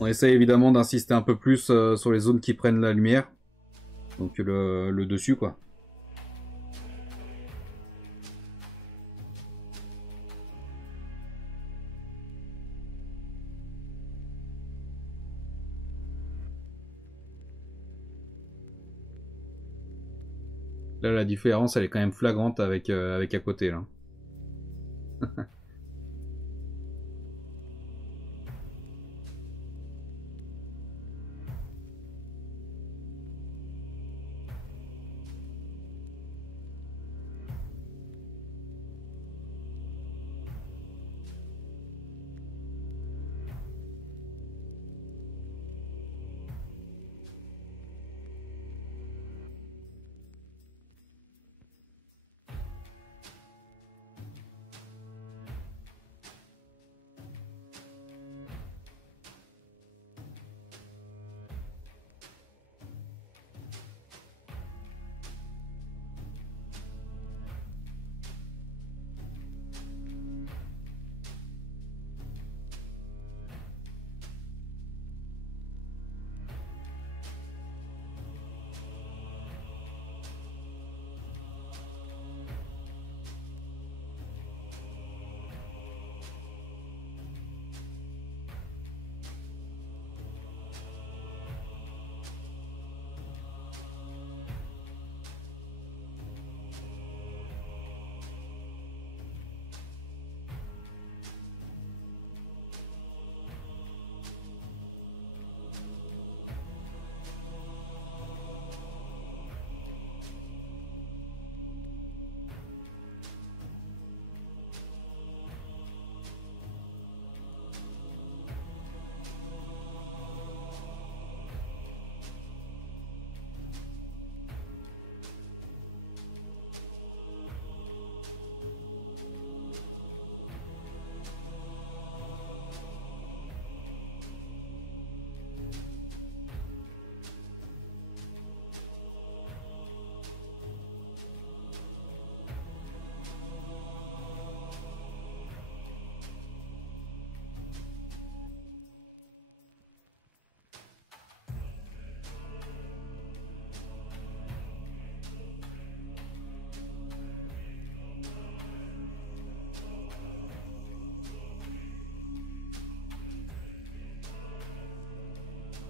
On essaye évidemment d'insister un peu plus sur les zones qui prennent la lumière, donc le dessus quoi. Là, la différence, elle est quand même flagrante avec à côté, là.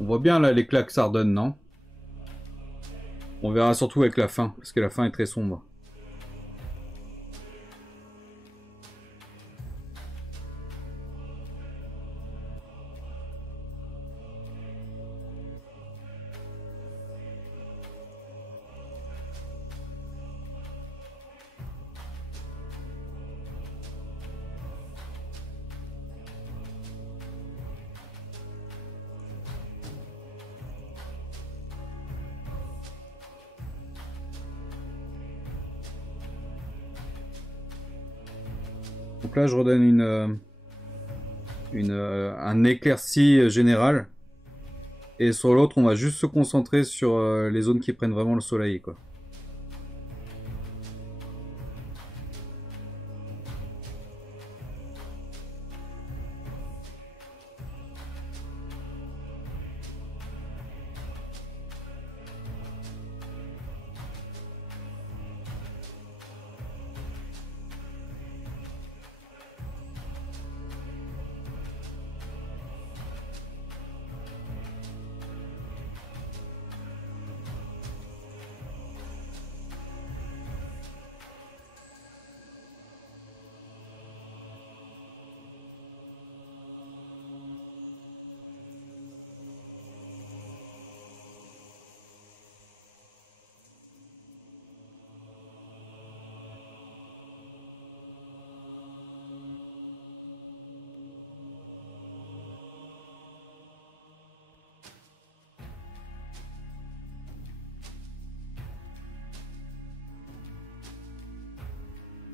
On voit bien là l'éclat que ça redonne, non? On verra surtout avec la fin, parce que la fin est très sombre. Donc là, je redonne un éclairci général. Et sur l'autre, on va juste se concentrer sur les zones qui prennent vraiment le soleil, quoi.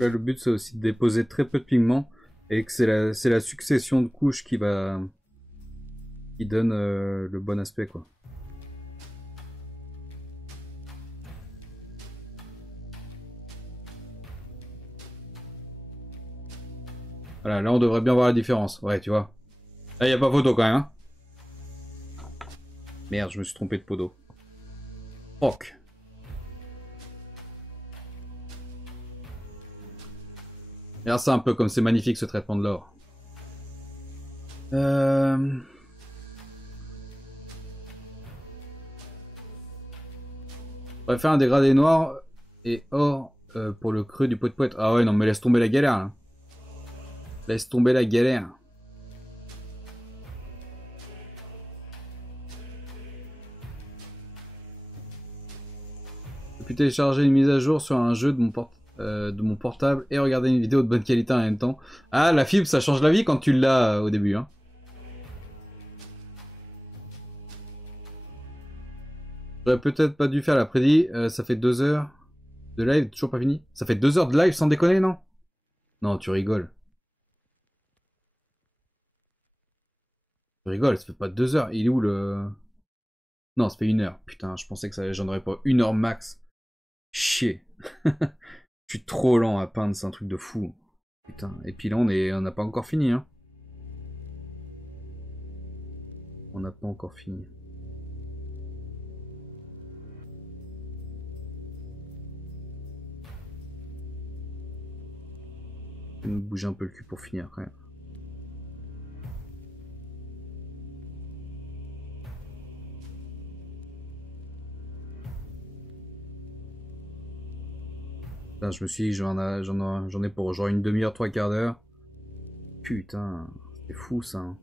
Là, le but c'est aussi de déposer très peu de pigments et que c'est la succession de couches qui donne le bon aspect quoi. Voilà, là on devrait bien voir la différence. Ouais, tu vois. Là, y a pas photo quand même. Hein. Merde, je me suis trompé de pot d'eau. Fuck. Regarde ça un peu comme c'est magnifique ce traitement de l'or. On va faire un dégradé noir et or pour le creux du pot de poète. Ah ouais, non, mais laisse tomber la galère. Là. Laisse tomber la galère. J'ai pu télécharger une mise à jour sur un jeu de mon portable et regarder une vidéo de bonne qualité en même temps. Ah, la fibre, ça change la vie quand tu l'as au début. Hein. J'aurais peut-être pas dû faire la prédit. Ça fait 2 heures de live, toujours pas fini. Ça fait 2 heures de live sans déconner, non? Non, tu rigoles. Tu rigoles, ça fait pas 2 heures. Il est où le... Non, ça fait 1 heure. Putain, je pensais que j'en aurais pas 1 heure max. Chier. Je suis trop lent à peindre, c'est un truc de fou. Putain. Et puis là, on n'a pas encore fini, hein. On n'a pas encore fini. Je vais me bouger un peu le cul pour finir quand même. Putain, je me suis dit, j'en ai pour genre une demi-heure, 3/4 d'heure. Putain, c'est fou ça. Hein.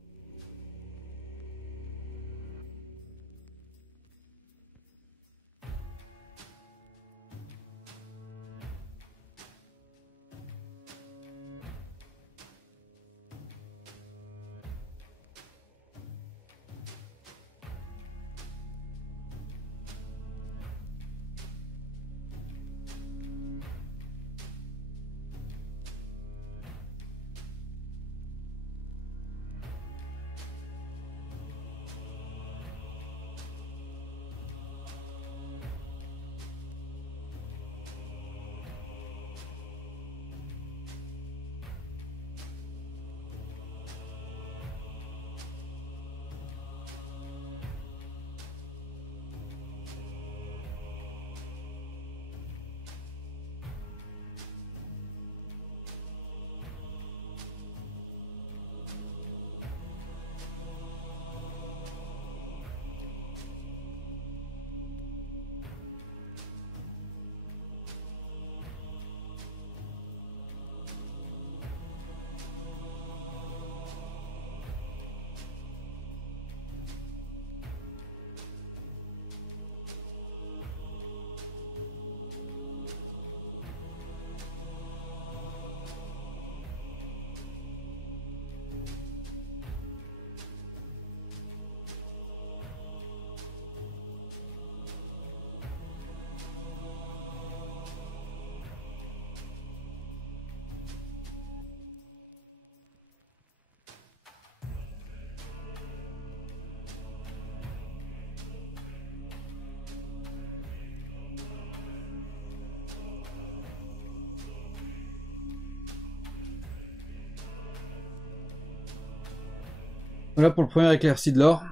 Voilà pour le premier éclairci de l'or.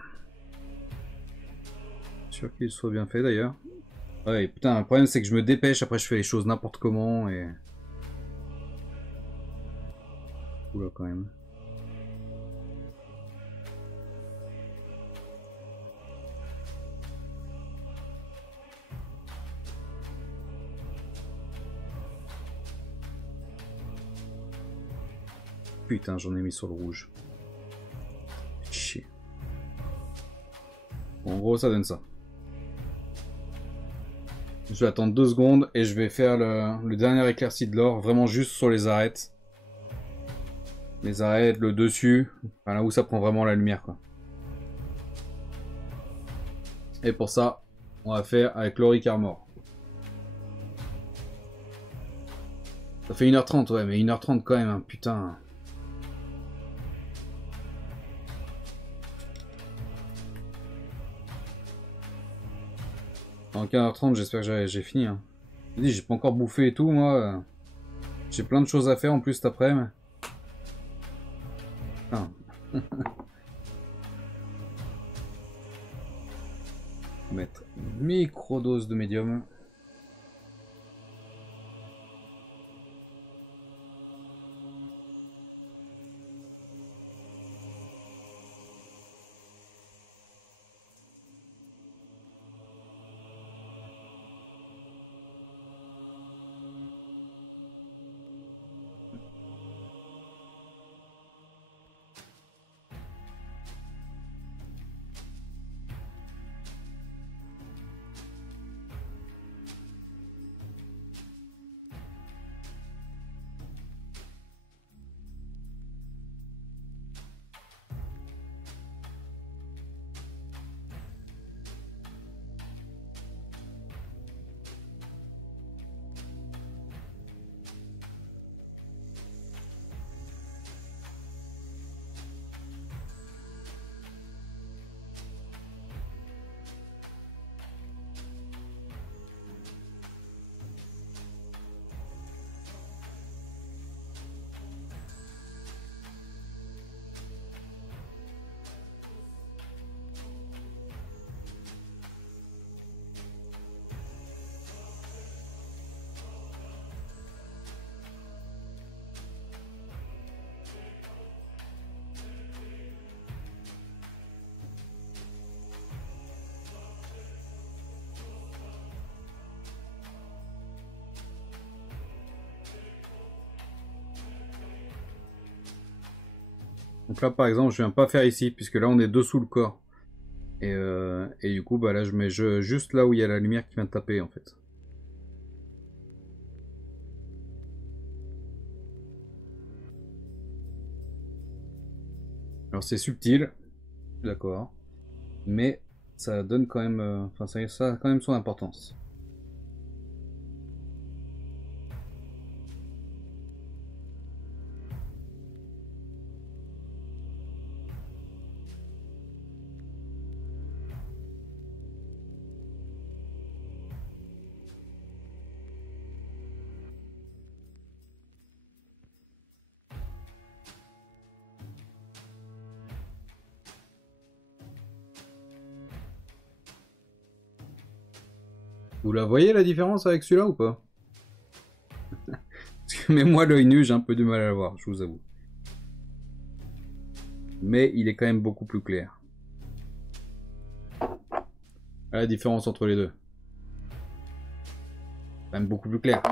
Sûr qu'il soit bien fait d'ailleurs. Ouais, putain, le problème c'est que je me dépêche, après je fais les choses n'importe comment et... Oula quand même. Putain, j'en ai mis sur le rouge. Chier. Bon, en gros, ça donne ça. Je vais attendre 2 secondes et je vais faire le dernier éclairci de l'or, vraiment juste sur les arêtes. Les arêtes, le dessus, enfin là où ça prend vraiment la lumière quoi. Et pour ça, on va faire avec l'Auric Armor. Ça fait 1h30, ouais, mais 1h30 quand même, hein, putain. En 15h30, j'espère que j'ai fini. Hein. J'ai pas encore bouffé et tout, moi. J'ai plein de choses à faire en plus cet après-midi. Ah. Mettre microdose de médium. Donc là, par exemple, je viens pas faire ici, puisque là, on est dessous le corps. Et du coup, bah là, je mets juste là où il y a la lumière qui vient de taper, en fait. Alors, c'est subtil, d'accord, mais ça donne quand même... Enfin, ça a quand même son importance. Vous la voyez, la différence avec celui-là, ou pas? Parce que même moi, l'œil nu, j'ai un peu du mal à la voir, je vous avoue. Mais il est quand même beaucoup plus clair. La différence entre les deux. Quand même beaucoup plus clair.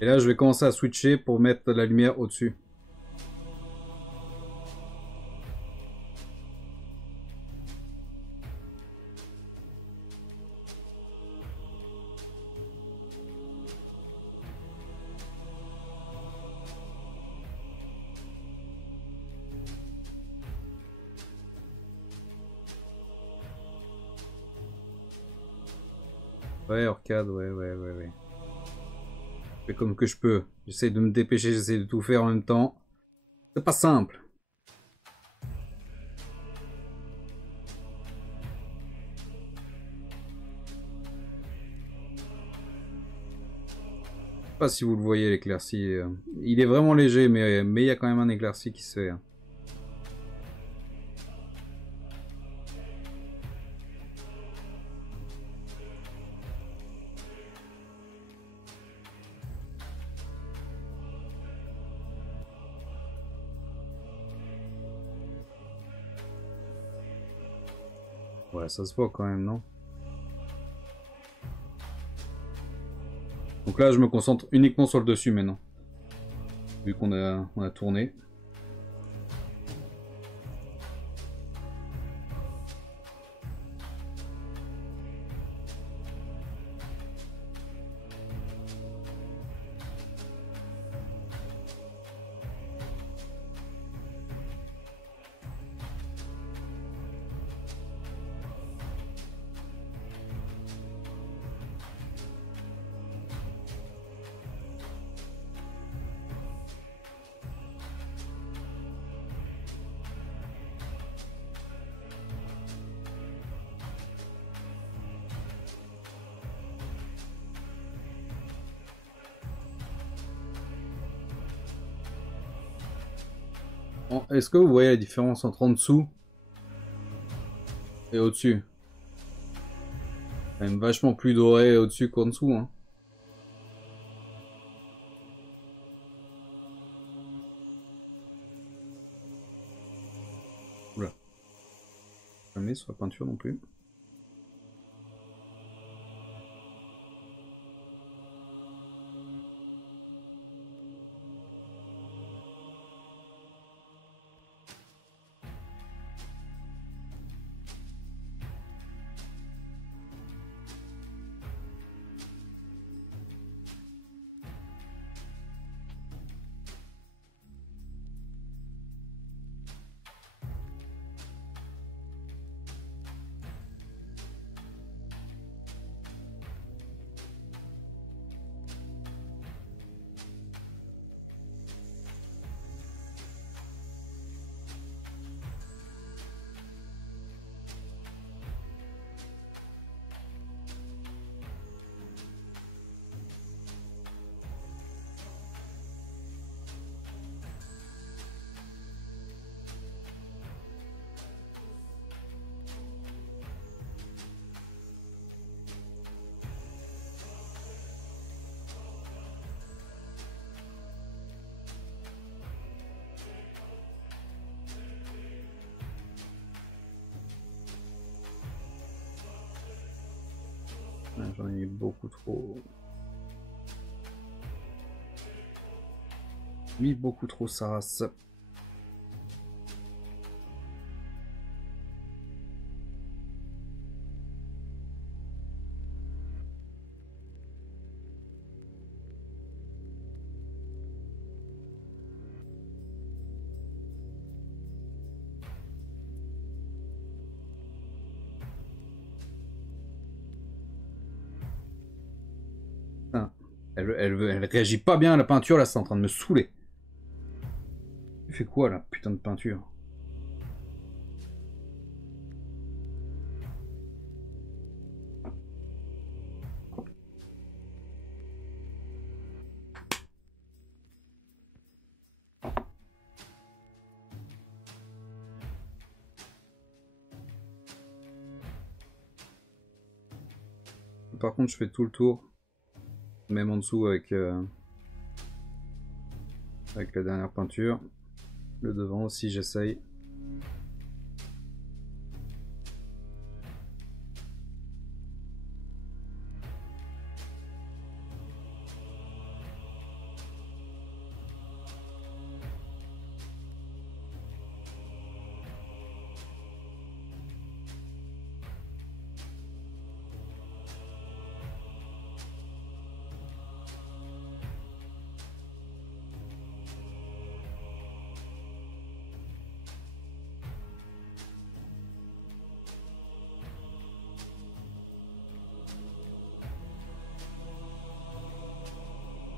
Et là, je vais commencer à switcher pour mettre la lumière au-dessus. Ouais, Orcade, ouais. Je fais comme que je peux. J'essaie de me dépêcher, j'essaie de tout faire en même temps. C'est pas simple. Je sais pas si vous le voyez, l'éclairci. Il est vraiment léger, mais il y a quand même un éclairci qui se fait. Ouais, ça se voit quand même, non? Donc là, je me concentre uniquement sur le dessus maintenant. Vu qu'on a tourné. Est-ce que vous voyez la différence entre en dessous et au-dessus? Quand même vachement plus doré au-dessus qu'en dessous, hein. Oula. Jamais sur la peinture non plus. J'en ai mis beaucoup trop. Mis beaucoup trop sa race. Elle réagit pas bien à la peinture, là, c'est en train de me saouler. Tu fais quoi, là, putain de peinture? Par contre, je fais tout le tour, même en dessous avec la dernière peinture. Le devant aussi, j'essaye.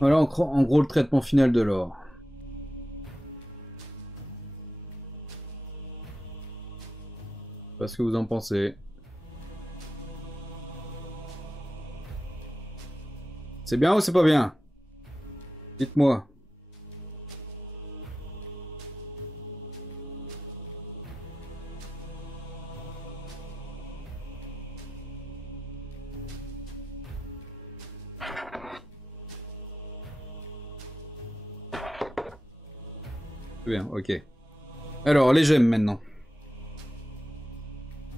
Voilà en gros le traitement final de l'or. Je sais pas ce que vous en pensez. C'est bien ou c'est pas bien? Dites-moi. Bien, ok. Alors, les gemmes maintenant.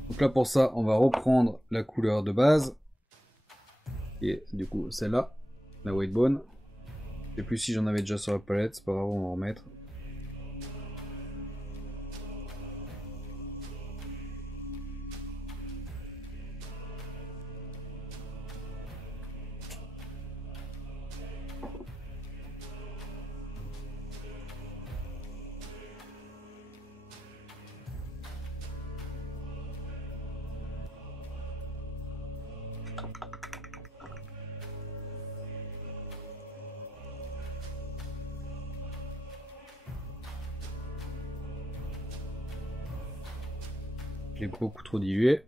Donc là pour ça, on va reprendre la couleur de base. Et du coup celle-là, la white bone. Je sais plus si j'en avais déjà sur la palette, c'est pas grave, on va en remettre. J'ai beaucoup trop dilué.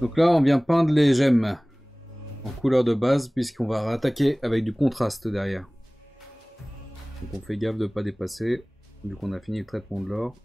Donc là, on vient peindre les gemmes en couleur de base, puisqu'on va attaquer avec du contraste derrière. Donc on fait gaffe de ne pas dépasser, vu qu'on a fini le traitement de l'or.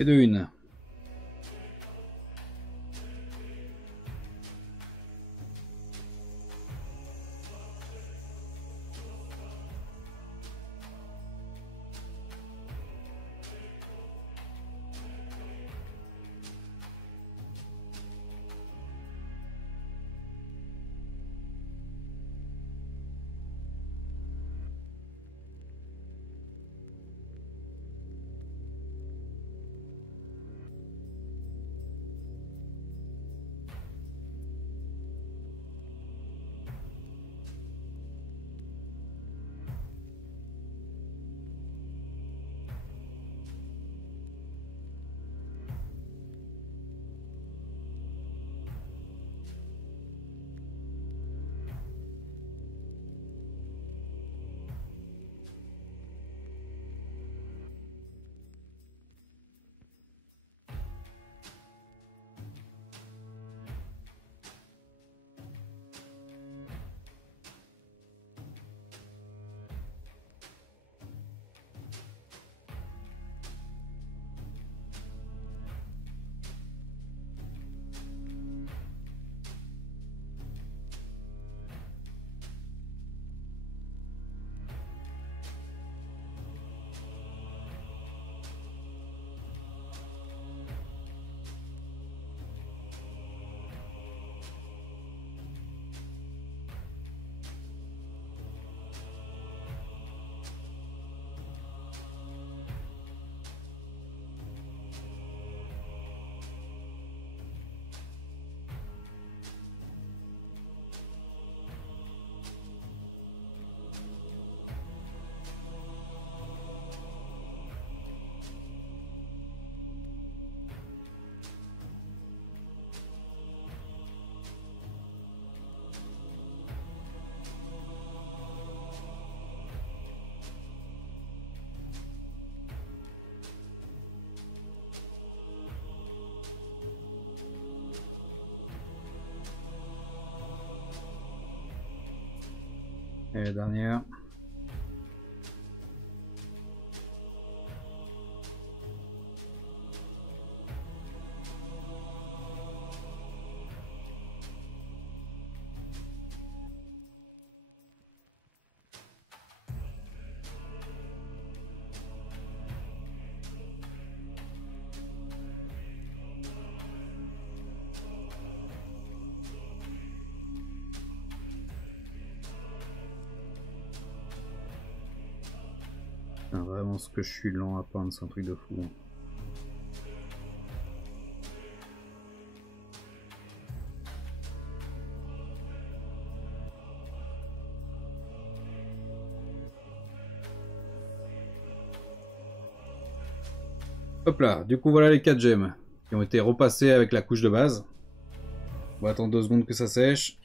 Et de une. Et la dernière. Ah, vraiment, ce que je suis lent à peindre, c'est un truc de fou. Hop là, du coup voilà les 4 gemmes qui ont été repassées avec la couche de base. On va attendre 2 secondes que ça sèche.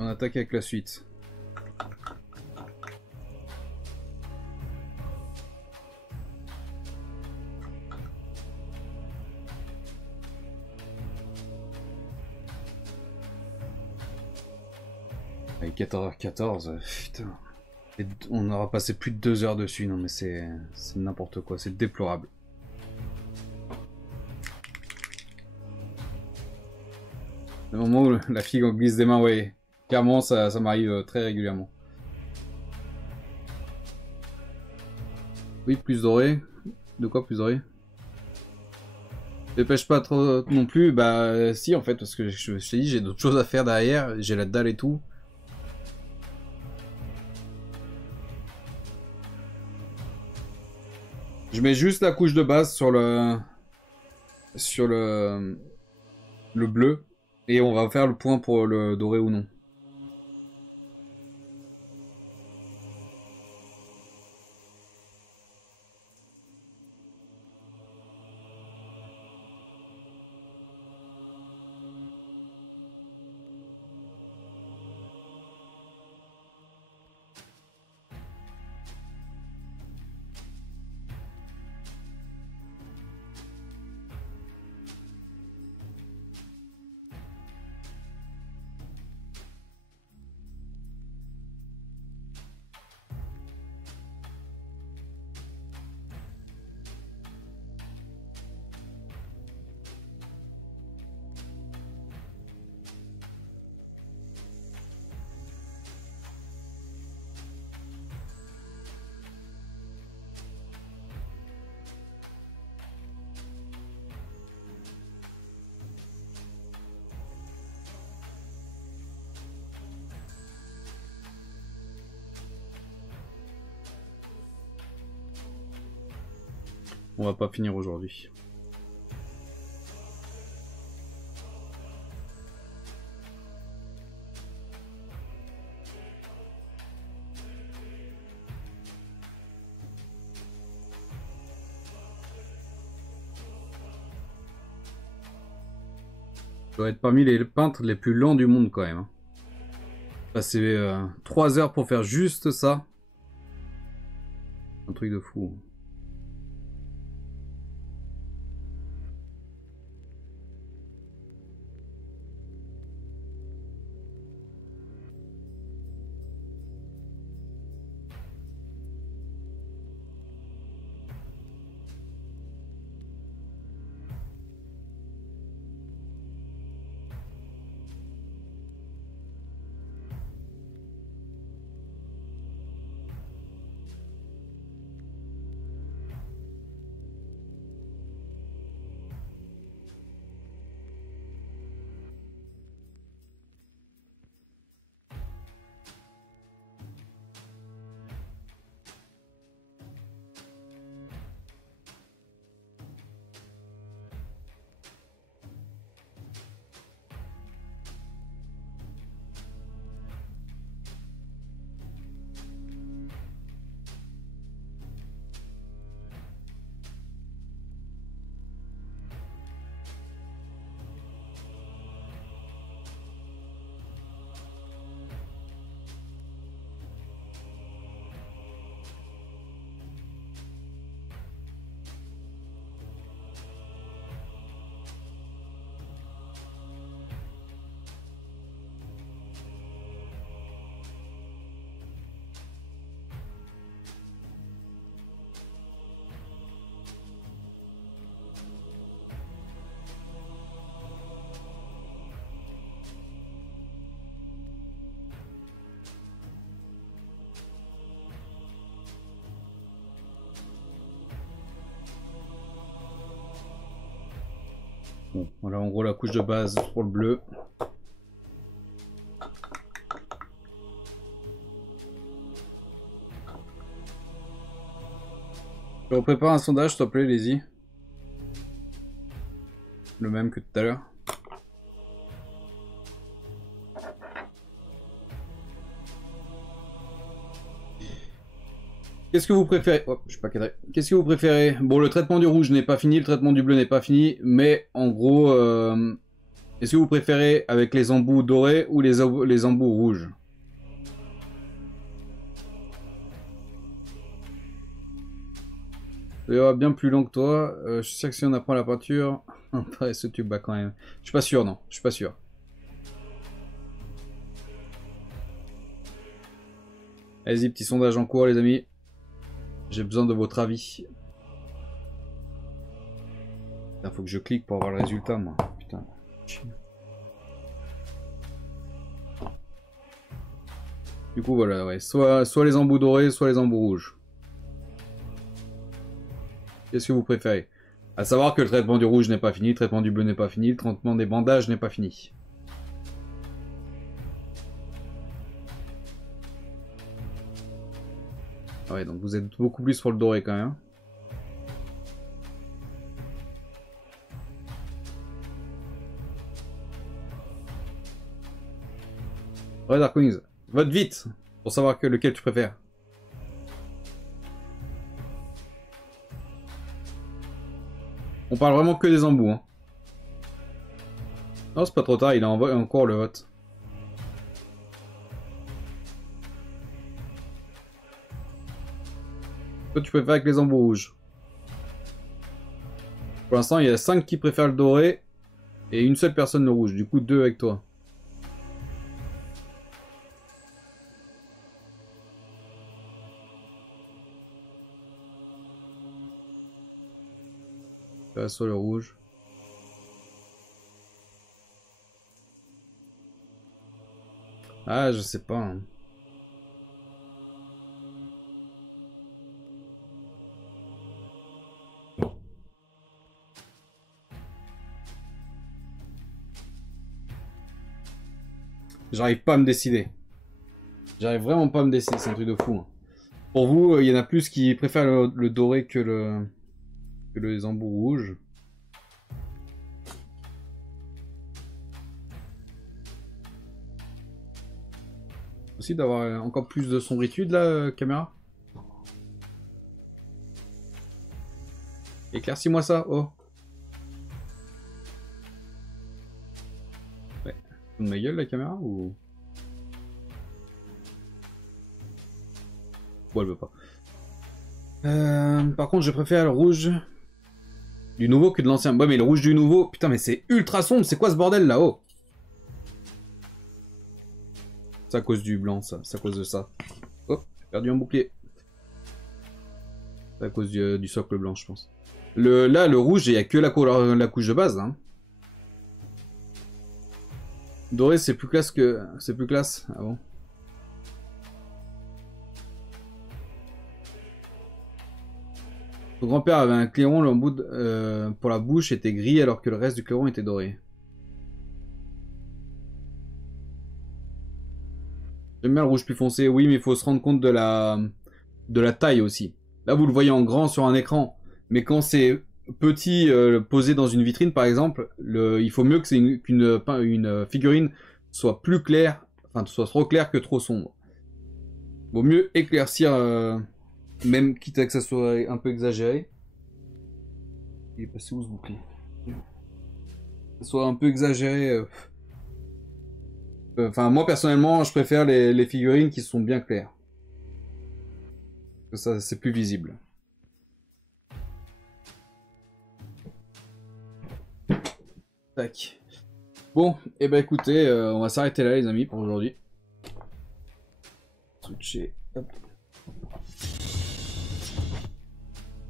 On attaque avec la suite. Avec 14h14, putain. Et on aura passé plus de 2 heures dessus, non mais c'est n'importe quoi, c'est déplorable. Le moment où la figue en glisse des mains, ouais, clairement ça m'arrive très régulièrement. Oui, plus doré. De quoi plus doré? Dépêche pas trop non plus, bah si en fait, parce que je t'ai dit, j'ai d'autres choses à faire derrière, j'ai la dalle et tout. Je mets juste la couche de base sur le bleu et on va faire le point pour le doré ou non. On va pas finir aujourd'hui. Je dois être parmi les peintres les plus lents du monde quand même. Hein. Passer 3 heures pour faire juste ça. Un truc de fou. Bon, voilà en gros la couche de base pour le bleu. Je prépare un sondage, s'il te plaît, Lazy. Le même que tout à l'heure. Qu'est-ce que vous préférez? Oh, je suis pas cadré. Qu'est-ce que vous préférez? Bon, le traitement du rouge n'est pas fini, le traitement du bleu n'est pas fini, mais en gros, est-ce que vous préférez avec les embouts dorés ou les embouts rouges? Ça va bien plus long que toi. Je suis sûr que si on apprend la peinture, on paraît ce tube bas quand même. Je suis pas sûr, non. Je suis pas sûr. Allez-y, petit sondage en cours, les amis. J'ai besoin de votre avis. Putain, faut que je clique pour avoir le résultat, moi. Putain. Du coup, voilà, ouais. Soit les embouts dorés, soit les embouts rouges. Qu'est-ce que vous préférez? À savoir que le traitement du rouge n'est pas fini, le traitement du bleu n'est pas fini, le traitement des bandages n'est pas fini. Ouais, donc vous êtes beaucoup plus sur le doré quand même. Ouais, Dark Wings, vote vite pour savoir lequel tu préfères. On parle vraiment que des embouts. Hein. Non, c'est pas trop tard, il a encore le vote. Toi, tu préfères avec les embouts rouges. Pour l'instant, il y a 5 qui préfèrent le doré et une seule personne le rouge. Du coup, 2 avec toi. Sur le rouge. Ah, je sais pas. Hein. J'arrive pas à me décider. J'arrive vraiment pas à me décider, c'est un truc de fou. Hein. Pour vous, il y en a plus qui préfèrent le doré que les embouts rouges. Aussi d'avoir encore plus de sombritude là, caméra. Éclaircis-moi ça, oh. Ouais. De ma gueule la caméra ou... Bon, elle veut pas. Par contre, je préfère le rouge du nouveau que de l'ancien. Ouais, mais le rouge du nouveau, putain, mais c'est ultra sombre. C'est quoi ce bordel là-haut? C'est à cause du blanc, ça. C'est à cause de ça. Oh, j'ai perdu un bouclier. C'est à cause du socle blanc, je pense. Là, le rouge, il n'y a que la couche de base. Hein. Doré, c'est plus classe que... C'est plus classe. Ah bon? Ton grand-père avait un clairon, l'embout pour la bouche était gris alors que le reste du clairon était doré. J'aime bien le rouge plus foncé, oui, mais il faut se rendre compte de la taille aussi. Là, vous le voyez en grand sur un écran, mais quand c'est petit, posé dans une vitrine par exemple, il faut mieux que qu'une figurine soit plus claire, enfin, soit trop claire que trop sombre. Vaut mieux éclaircir, même quitte à que ça soit un peu exagéré. Il est passé où ce bouclier? Que ça soit un peu exagéré. Enfin, moi personnellement, je préfère les figurines qui sont bien claires. Parce que ça, c'est plus visible. Tac. Bon, et ben écoutez, on va s'arrêter là les amis pour aujourd'hui. Switcher. Hop.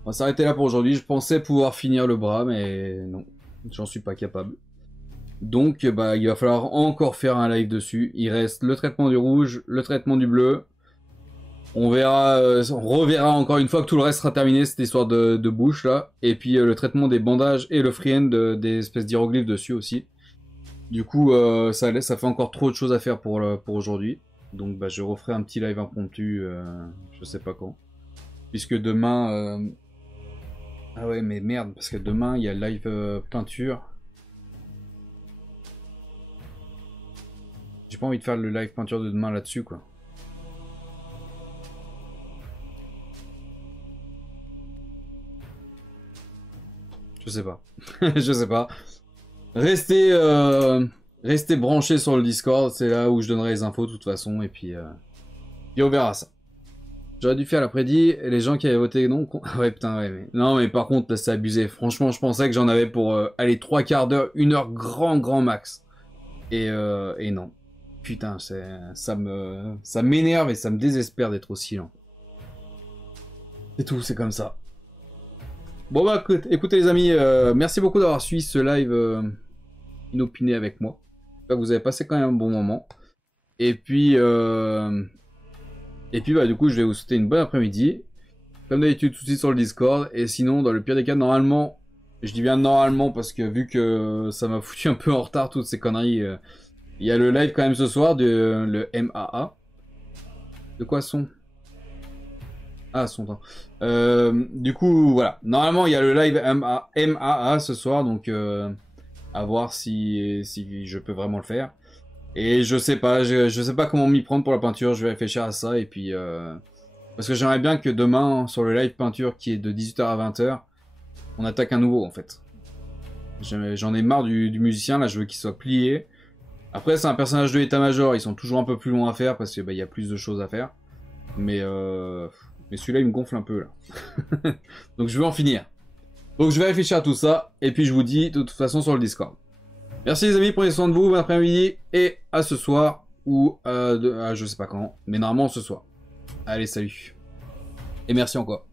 On va s'arrêter là pour aujourd'hui. Je pensais pouvoir finir le bras, mais non, j'en suis pas capable. Donc bah il va falloir encore faire un live dessus. Il reste le traitement du rouge, le traitement du bleu. On verra, on reverra encore une fois que tout le reste sera terminé, cette histoire de bouche là. Et puis le traitement des bandages et le freehand des espèces d'hiéroglyphes dessus aussi. Du coup, ça fait encore trop de choses à faire pour aujourd'hui. Donc bah, je referai un petit live impromptu, je sais pas quand. Puisque demain... Ah ouais, mais merde, parce que demain, il y a live peinture. J'ai pas envie de faire le live peinture de demain là-dessus, quoi. Je sais pas. Je sais pas. Restez, restez branchés sur le Discord, c'est là où je donnerai les infos de toute façon, et puis on verra ça. J'aurais dû faire l'après-midi, et les gens qui avaient voté non... Ouais, putain, ouais, mais... Non, mais par contre, là, c'est abusé. Franchement, je pensais que j'en avais pour, aller 3/4 d'heure, 1 heure grand max. Et non. Putain, ça m'énerve et ça me désespère d'être aussi lent. C'est tout, c'est comme ça. Bon bah écoutez les amis, merci beaucoup d'avoir suivi ce live inopiné avec moi. J'espère que vous avez passé quand même un bon moment. Et puis bah du coup je vais vous souhaiter une bonne après-midi. Comme d'habitude tout de suite sur le Discord. Et sinon dans le pire des cas normalement, je dis bien normalement parce que vu que ça m'a foutu un peu en retard toutes ces conneries, il y a le live quand même ce soir de le MAA. De quoi son? Ah, son temps. Du coup, voilà. Normalement, il y a le live MAA ce soir, donc à voir si je peux vraiment le faire. Et je sais pas comment m'y prendre pour la peinture, je vais réfléchir à ça, et puis... parce que j'aimerais bien que demain, sur le live peinture qui est de 18h à 20h, on attaque un nouveau, en fait. J'en ai marre du musicien, là, je veux qu'il soit plié. Après, c'est un personnage de l'état-major, ils sont toujours un peu plus longs à faire, parce que bah, y a plus de choses à faire. Mais celui-là, il me gonfle un peu, là. Donc, je vais en finir. Donc, je vais réfléchir à tout ça. Et puis, je vous dis, de toute façon, sur le Discord. Merci, les amis. Prenez soin de vous. Bon après-midi. Et à ce soir. Ou à je sais pas quand. Mais normalement, ce soir. Allez, salut. Et merci encore.